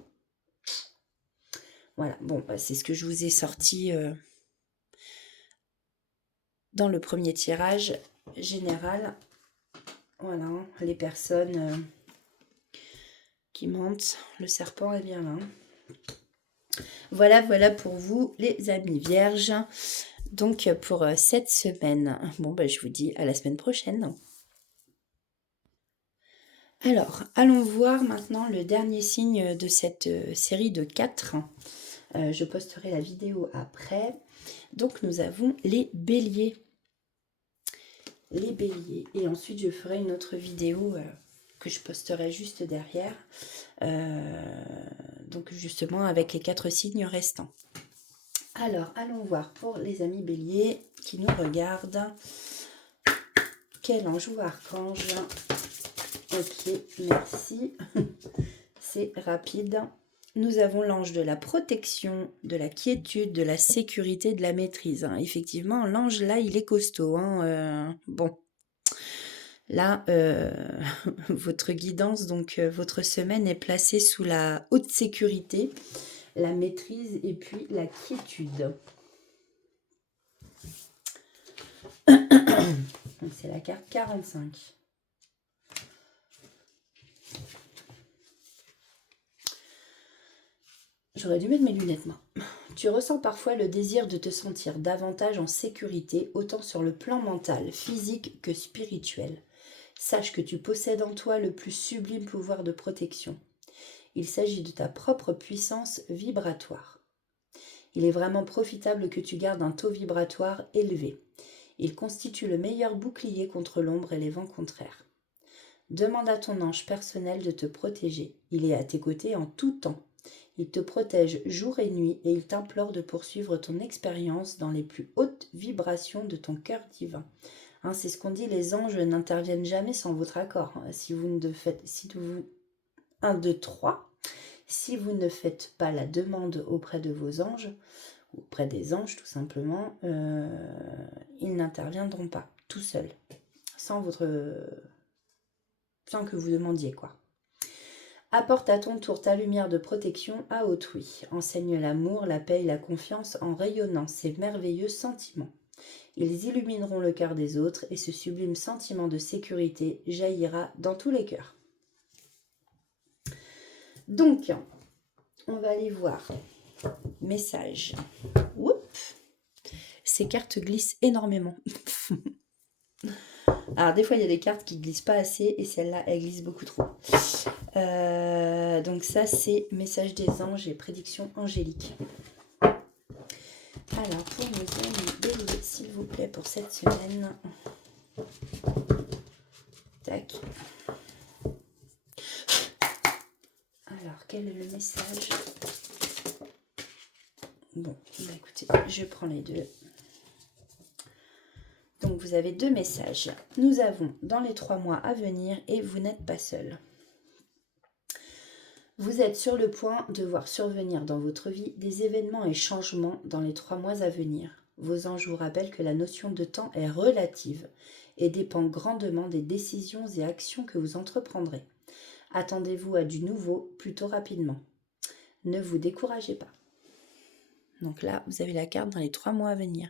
Voilà, bon, c'est ce que je vous ai sorti dans le premier tirage général. Voilà, les personnes qui mentent. Le serpent est bien là. Voilà pour vous, les amis vierges. Donc, pour cette semaine, bon, je vous dis à la semaine prochaine. Alors, allons voir maintenant le dernier signe de cette série de 4. Je posterai la vidéo après. Donc, nous avons les béliers. Les béliers. Et ensuite, je ferai une autre vidéo que je posterai juste derrière. Donc, justement, avec les 4 signes restants. Alors, allons voir pour les amis béliers qui nous regardent. quel ange ou archange? Ok, merci. C'est rapide. Nous avons l'ange de la protection, de la quiétude, de la sécurité, de la maîtrise. Hein. Effectivement, l'ange, là, il est costaud. Hein. Bon, là, votre guidance, donc votre semaine est placée sous la haute sécurité, la maîtrise et puis la quiétude. Donc, c'est la carte 45. J'aurais dû mettre mes lunettes, moi. Tu ressens parfois le désir de te sentir davantage en sécurité, autant sur le plan mental, physique que spirituel. Sache que tu possèdes en toi le plus sublime pouvoir de protection. Il s'agit de ta propre puissance vibratoire. Il est vraiment profitable que tu gardes un taux vibratoire élevé. Il constitue le meilleur bouclier contre l'ombre et les vents contraires. Demande à ton ange personnel de te protéger. Il est à tes côtés en tout temps. Il te protège jour et nuit et il t'implore de poursuivre ton expérience dans les plus hautes vibrations de ton cœur divin. Hein, c'est ce qu'on dit, les anges n'interviennent jamais sans votre accord. Si vous ne faites, si vous ne faites pas la demande auprès de vos anges, auprès des anges tout simplement, ils n'interviendront pas tout seuls, sans que vous demandiez quoi. Apporte à ton tour ta lumière de protection à autrui. Enseigne l'amour, la paix et la confiance en rayonnant ces merveilleux sentiments. Ils illumineront le cœur des autres et ce sublime sentiment de sécurité jaillira dans tous les cœurs. Donc, on va aller voir. Message. Oups. Ces cartes glissent énormément. Alors, des fois, il y a des cartes qui ne glissent pas assez et celle-là, elle glisse beaucoup trop. Donc ça, c'est message des anges et prédiction angélique. Alors, pour nos amis béliers, s'il vous plaît, pour cette semaine. Tac. Alors, quel est le message? Bon, bah écoutez, je prends les deux. Donc, vous avez deux messages. Nous avons dans les 3 mois à venir et vous n'êtes pas seul. Vous êtes sur le point de voir survenir dans votre vie des événements et changements dans les 3 mois à venir. Vos anges vous rappellent que la notion de temps est relative et dépend grandement des décisions et actions que vous entreprendrez. Attendez-vous à du nouveau plutôt rapidement. Ne vous découragez pas. Donc là, vous avez la carte dans les 3 mois à venir.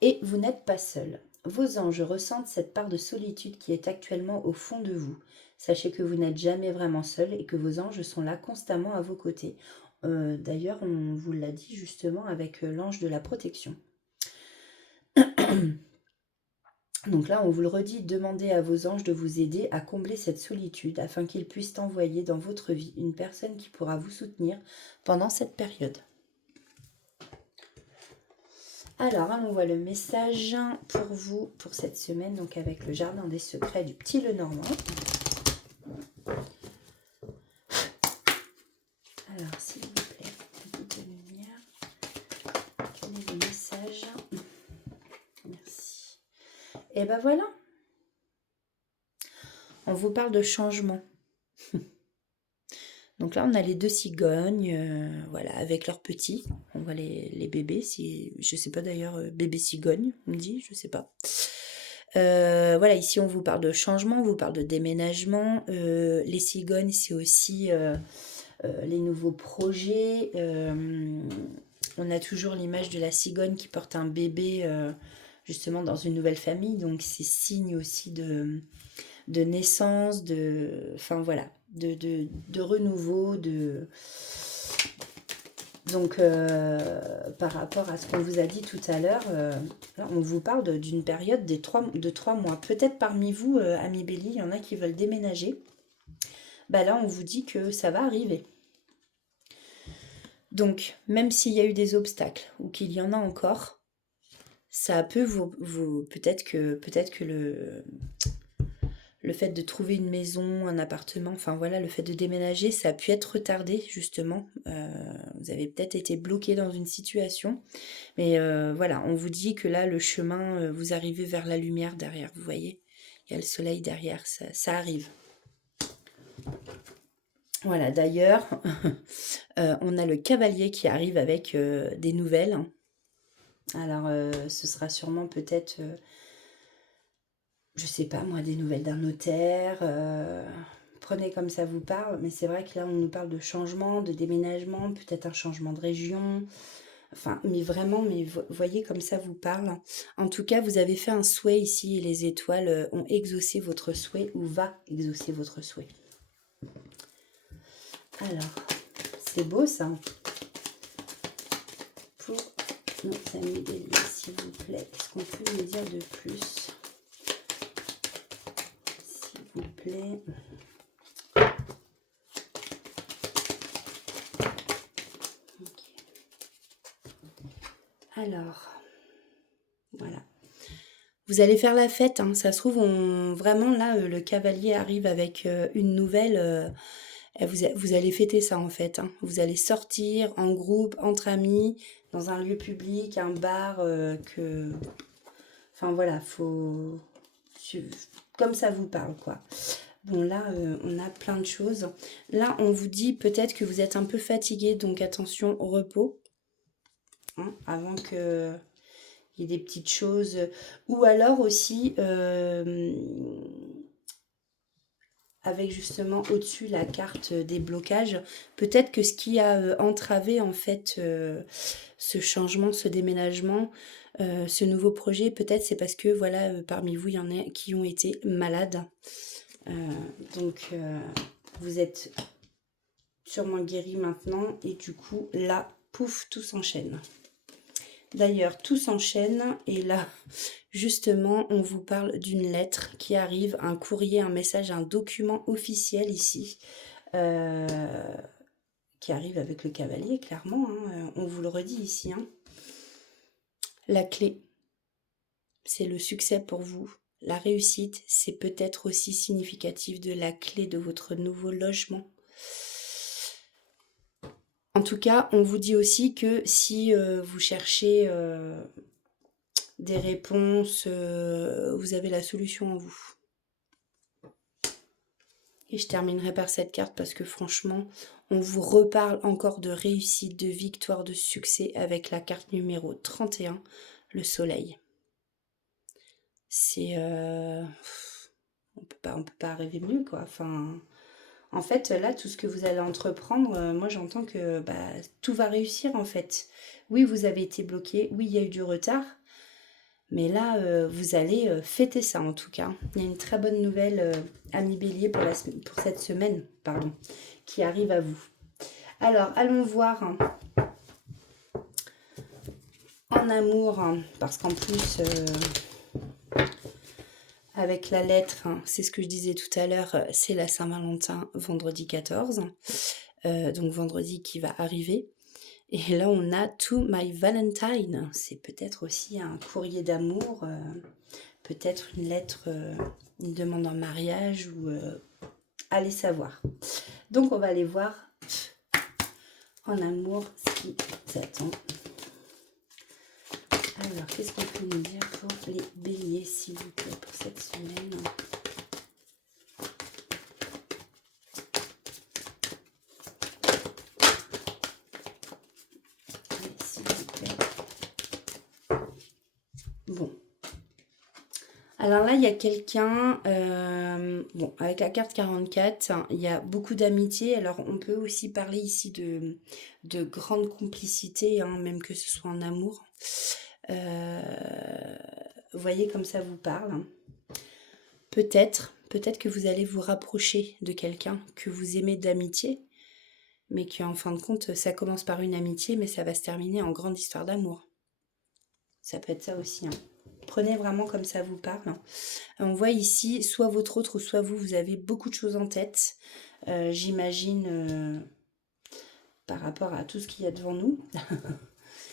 Et vous n'êtes pas seul. Vos anges ressentent cette part de solitude qui est actuellement au fond de vous. Sachez que vous n'êtes jamais vraiment seul et que vos anges sont là constamment à vos côtés. D'ailleurs, on vous l'a dit justement avec l'ange de la protection. Donc là, on vous le redit, demandez à vos anges de vous aider à combler cette solitude afin qu'ils puissent envoyer dans votre vie une personne qui pourra vous soutenir pendant cette période. Alors, on voit le message pour vous pour cette semaine, donc avec le jardin des secrets du Petit Lenormand. Alors, s'il vous plaît, un peu de lumière. Quel est le message? Merci. Et ben voilà. On vous parle de changement. Donc là, on a les 2 cigognes, voilà, avec leurs petits. On voit les bébés, je sais pas d'ailleurs, bébé cigogne, on me dit, je sais pas. Voilà, ici on vous parle de changement, on vous parle de déménagement. Les cigognes, c'est aussi les nouveaux projets. On a toujours l'image de la cigogne qui porte un bébé justement dans une nouvelle famille. Donc c'est signe aussi de naissance, enfin voilà, de renouveau, donc par rapport à ce qu'on vous a dit tout à l'heure, on vous parle d'une période de 3 mois. Peut-être parmi vous, amis Bélier, il y en a qui veulent déménager. Bah là, on vous dit que ça va arriver. Donc, même s'il y a eu des obstacles ou qu'il y en a encore, ça peut vous peut-être que le fait de trouver une maison, un appartement, enfin voilà, le fait de déménager, ça a pu être retardé justement. Vous avez peut-être été bloqué dans une situation. Mais voilà, on vous dit que là, le chemin, vous arrivez vers la lumière derrière, vous voyez? Il y a le soleil derrière, ça arrive. Voilà, d'ailleurs, on a le cavalier qui arrive avec des nouvelles. Alors, ce sera sûrement peut-être, je sais pas moi, des nouvelles d'un notaire. Prenez comme ça vous parle, mais c'est vrai que là, on nous parle de changement, de déménagement, peut-être un changement de région. Enfin, mais vraiment, mais voyez comme ça vous parle. En tout cas, vous avez fait un souhait ici et les étoiles ont exaucé votre souhait ou va exaucer votre souhait. Alors, c'est beau ça. Pour nos amis béliers, s'il vous plaît, qu'est-ce qu'on peut nous dire de plus? S'il vous plaît. Okay. Alors, voilà. Vous allez faire la fête, hein. Ça se trouve, vraiment là, le cavalier arrive avec une nouvelle. Vous allez fêter ça en fait, hein. Vous allez sortir en groupe, entre amis, dans un lieu public, un bar, Enfin voilà, faut... Comme ça vous parle, quoi. Bon, là, on a plein de choses. Là, on vous dit peut-être que vous êtes un peu fatigué, donc attention au repos. Hein, avant que... il y ait des petites choses. Ou alors aussi... avec justement au-dessus la carte des blocages, peut-être que ce qui a entravé en fait ce changement, ce déménagement, ce nouveau projet, peut-être c'est parce que voilà, parmi vous, il y en a qui ont été malades. Donc vous êtes sûrement guéri maintenant et du coup là, pouf, tout s'enchaîne. D'ailleurs, tout s'enchaîne et là, justement, on vous parle d'une lettre qui arrive, un courrier, un message, un document officiel ici, qui arrive avec le cavalier, clairement, hein, on vous le redit ici. Hein. La clé, c'est le succès pour vous. La réussite, c'est peut-être aussi significatif de la clé de votre nouveau logement. En tout cas, on vous dit aussi que si vous cherchez des réponses, vous avez la solution en vous. Et je terminerai par cette carte parce que franchement, on vous reparle encore de réussite, de victoire, de succès avec la carte numéro 31, le soleil. C'est... on peut pas rêver mieux, quoi. Enfin... En fait, là, tout ce que vous allez entreprendre, moi j'entends que tout va réussir en fait. Oui, vous avez été bloqué, oui, il y a eu du retard, mais là, vous allez fêter ça en tout cas. Il y a une très bonne nouvelle, amis bélier, pour cette semaine, pardon, qui arrive à vous. Alors, allons voir en amour, parce qu'en plus... avec la lettre, c'est ce que je disais tout à l'heure, c'est la Saint-Valentin, vendredi 14. Donc vendredi qui va arriver. Et là, on a To My Valentine. C'est peut-être aussi un courrier d'amour, peut-être une lettre, une demande en mariage, ou allez savoir. Donc, on va aller voir en amour ce qui t'attend. Alors, qu'est-ce qu'on peut nous dire pour les béliers, s'il vous plaît, pour cette semaine? Allez, s'il vous plaît. Bon. Alors là, il y a quelqu'un, bon, avec la carte 44, il y a beaucoup d'amitié. Alors, on peut aussi parler ici de grande complicité, même que ce soit en amour. Vous voyez comme ça vous parle. Peut-être que vous allez vous rapprocher de quelqu'un que vous aimez d'amitié, mais qu'en fin de compte, ça commence par une amitié, mais ça va se terminer en grande histoire d'amour. Ça peut être ça aussi. Prenez vraiment comme ça vous parle. On voit ici, soit votre autre ou soit vous avez beaucoup de choses en tête. J'imagine, par rapport à tout ce qu'il y a devant nous.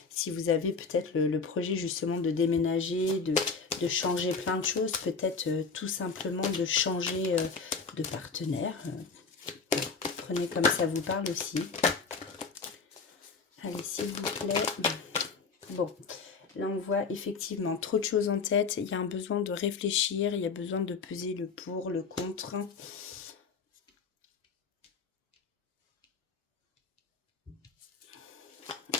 Si vous avez peut-être le projet justement de déménager, de de changer plein de choses, peut-être tout simplement de changer de partenaire. Prenez comme ça vous parle aussi. Allez, s'il vous plaît. Bon, là on voit effectivement trop de choses en tête. Il y a un besoin de réfléchir, il y a besoin de peser le pour, le contre.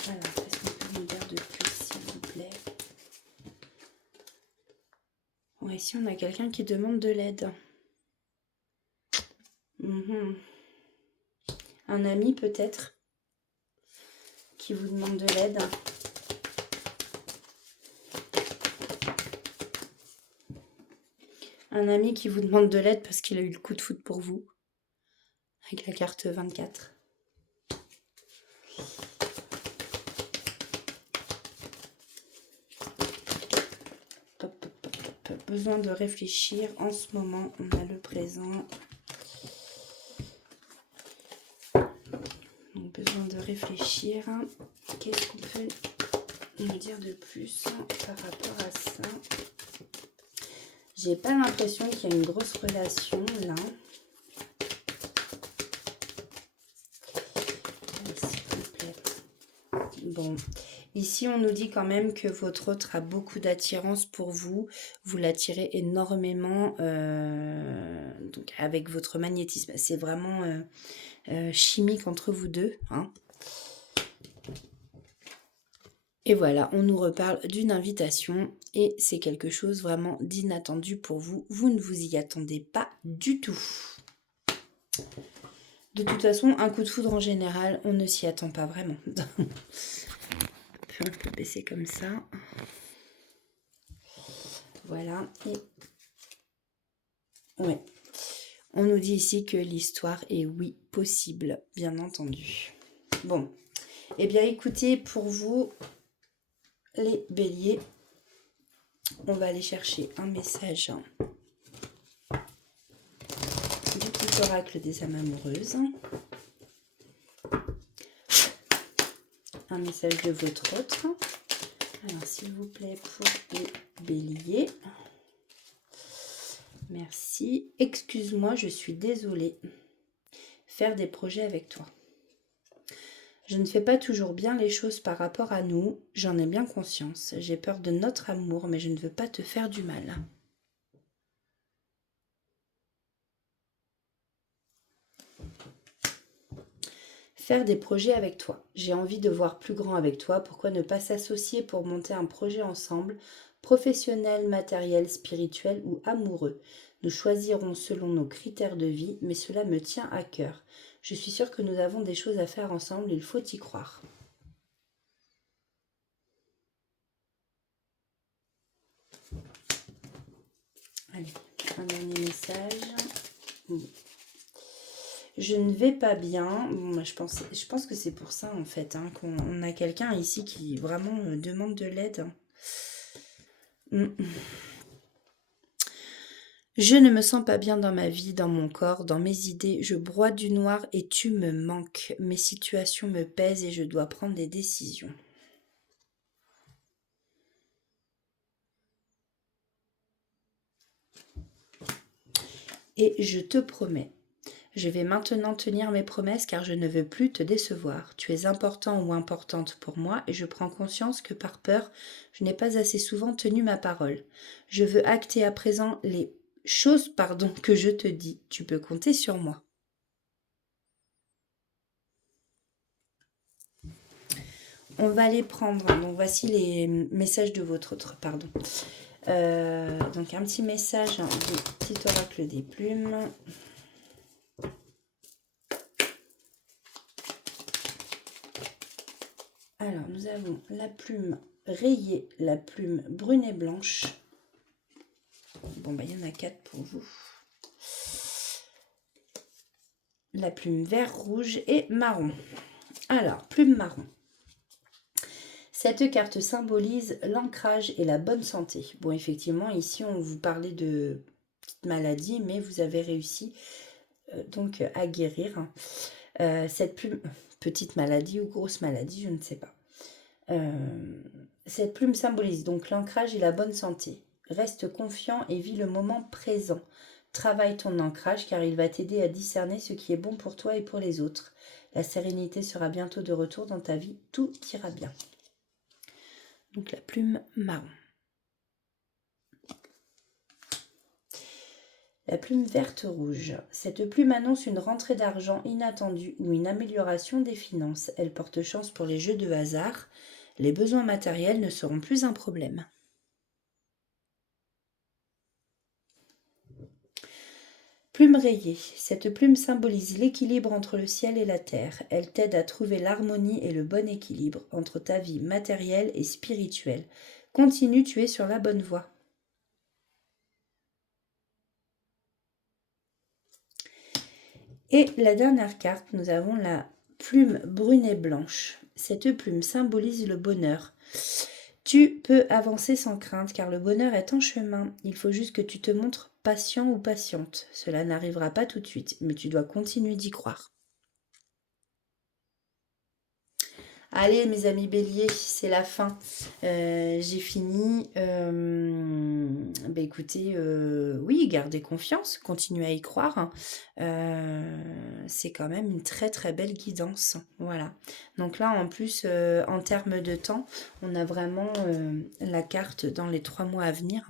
Alors, qu'est-ce qu'on peut nous dire de plus, s'il vous plaît? Ouais, ici on a quelqu'un qui demande de l'aide. Un ami peut-être qui vous demande de l'aide. Un ami qui vous demande de l'aide parce qu'il a eu le coup de foudre pour vous. Avec la carte 24. Besoin de réfléchir. En ce moment, on a le présent. Donc, besoin de réfléchir. Qu'est-ce qu'on peut nous dire de plus par rapport à ça? J'ai pas l'impression qu'il y a une grosse relation là. S'il vous plaît. Bon, ici on nous dit quand même que votre autre a beaucoup d'attirance pour vous. Vous l'attirez énormément donc avec votre magnétisme. C'est vraiment chimique entre vous deux. Hein. Et voilà, on nous reparle d'une invitation et c'est quelque chose vraiment d'inattendu pour vous. Vous ne vous y attendez pas du tout. De toute façon, un coup de foudre en général, on ne s'y attend pas vraiment. On peut baisser comme ça. Voilà. Et ouais. On nous dit ici que l'histoire est oui possible, bien entendu. Bon. Eh bien, écoutez, pour vous, les béliers, on va aller chercher un message du petit oracle des âmes amoureuses. Un message de votre autre. Alors, s'il vous plaît, pour les béliers. Merci. Excuse-moi, je suis désolée. Faire des projets avec toi. Je ne fais pas toujours bien les choses par rapport à nous. J'en ai bien conscience. J'ai peur de notre amour, mais je ne veux pas te faire du mal. Faire des projets avec toi. J'ai envie de voir plus grand avec toi. Pourquoi ne pas s'associer pour monter un projet ensemble, professionnel, matériel, spirituel ou amoureux? Nous choisirons selon nos critères de vie, mais cela me tient à cœur. Je suis sûre que nous avons des choses à faire ensemble, il faut y croire. Allez, un dernier message. Je ne vais pas bien. Bon, je pense que c'est pour ça en fait hein, qu'on a quelqu'un ici qui vraiment demande de l'aide. Je ne me sens pas bien dans ma vie, dans mon corps, dans mes idées. Je broie du noir et tu me manques. Mes situations me pèsent et je dois prendre des décisions. Et je te promets, je vais maintenant tenir mes promesses car je ne veux plus te décevoir. Tu es important ou importante pour moi et je prends conscience que par peur, je n'ai pas assez souvent tenu ma parole. Je veux acter à présent les choses que je te dis. Tu peux compter sur moi. On va les prendre. Donc voici les messages de votre autre. Pardon. Donc un petit message du petit oracle des plumes. Alors nous avons la plume rayée, la plume brune et blanche. Bon bah il y en a 4 pour vous. La plume vert, rouge et marron. Alors, plume marron. Cette carte symbolise l'ancrage et la bonne santé. Bon, effectivement, ici, on vous parlait de petite maladie, mais vous avez réussi donc à guérir cette plume, petite maladie ou grosse maladie, je ne sais pas. Cette plume symbolise donc l'ancrage et la bonne santé. Reste confiant et vis le moment présent. Travaille ton ancrage car il va t'aider à discerner ce qui est bon pour toi et pour les autres. La sérénité sera bientôt de retour dans ta vie. Tout ira bien. Donc la plume marron. La plume verte-rouge. Cette plume annonce une rentrée d'argent inattendue ou une amélioration des finances. Elle porte chance pour les jeux de hasard. Les besoins matériels ne seront plus un problème. Plume rayée. Cette plume symbolise l'équilibre entre le ciel et la terre. Elle t'aide à trouver l'harmonie et le bon équilibre entre ta vie matérielle et spirituelle. Continue, tu es sur la bonne voie. Et la dernière carte, nous avons la plume brune et blanche. Cette plume symbolise le bonheur. Tu peux avancer sans crainte car le bonheur est en chemin. Il faut juste que tu te montres patient ou patiente. Cela n'arrivera pas tout de suite, mais tu dois continuer d'y croire. Allez mes amis béliers, c'est la fin. J'ai fini. Écoutez, oui, gardez confiance, continuez à y croire. Hein. C'est quand même une très très belle guidance. Voilà. Donc là, en plus, en termes de temps, on a vraiment la carte dans les 3 mois à venir.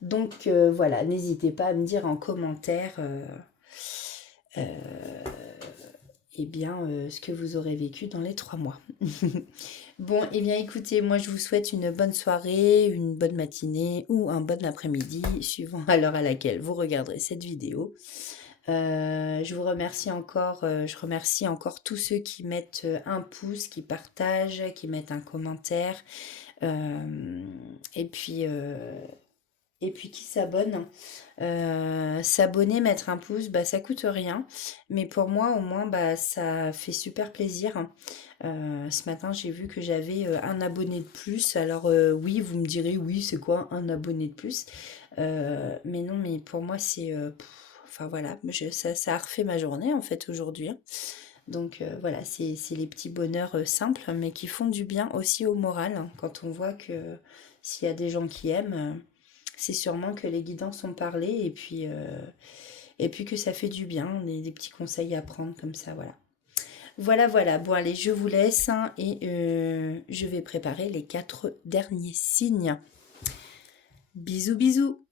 Donc voilà, n'hésitez pas à me dire en commentaire ce que vous aurez vécu dans les 3 mois. Bon, eh bien écoutez, moi je vous souhaite une bonne soirée, une bonne matinée ou un bon après-midi, suivant à l'heure à laquelle vous regarderez cette vidéo. Je vous remercie encore, je remercie encore tous ceux qui mettent un pouce, qui partagent, qui mettent un commentaire, et puis qui s'abonnent. S'abonner, mettre un pouce, ça coûte rien. Mais pour moi, au moins, ça fait super plaisir. Ce matin, j'ai vu que j'avais un abonné de plus. Alors oui, vous me direz, oui, c'est quoi un abonné de plus? Mais non, mais pour moi, c'est... enfin voilà, ça a refait ma journée en fait aujourd'hui. Hein. Donc voilà, c'est les petits bonheurs simples, mais qui font du bien aussi au moral. Hein, quand on voit que s'il y a des gens qui aiment, c'est sûrement que les guidances ont parlé et puis que ça fait du bien, des petits conseils à prendre comme ça, voilà. Voilà, voilà. Bon, allez, je vous laisse hein, et je vais préparer les 4 derniers signes. Bisous, bisous.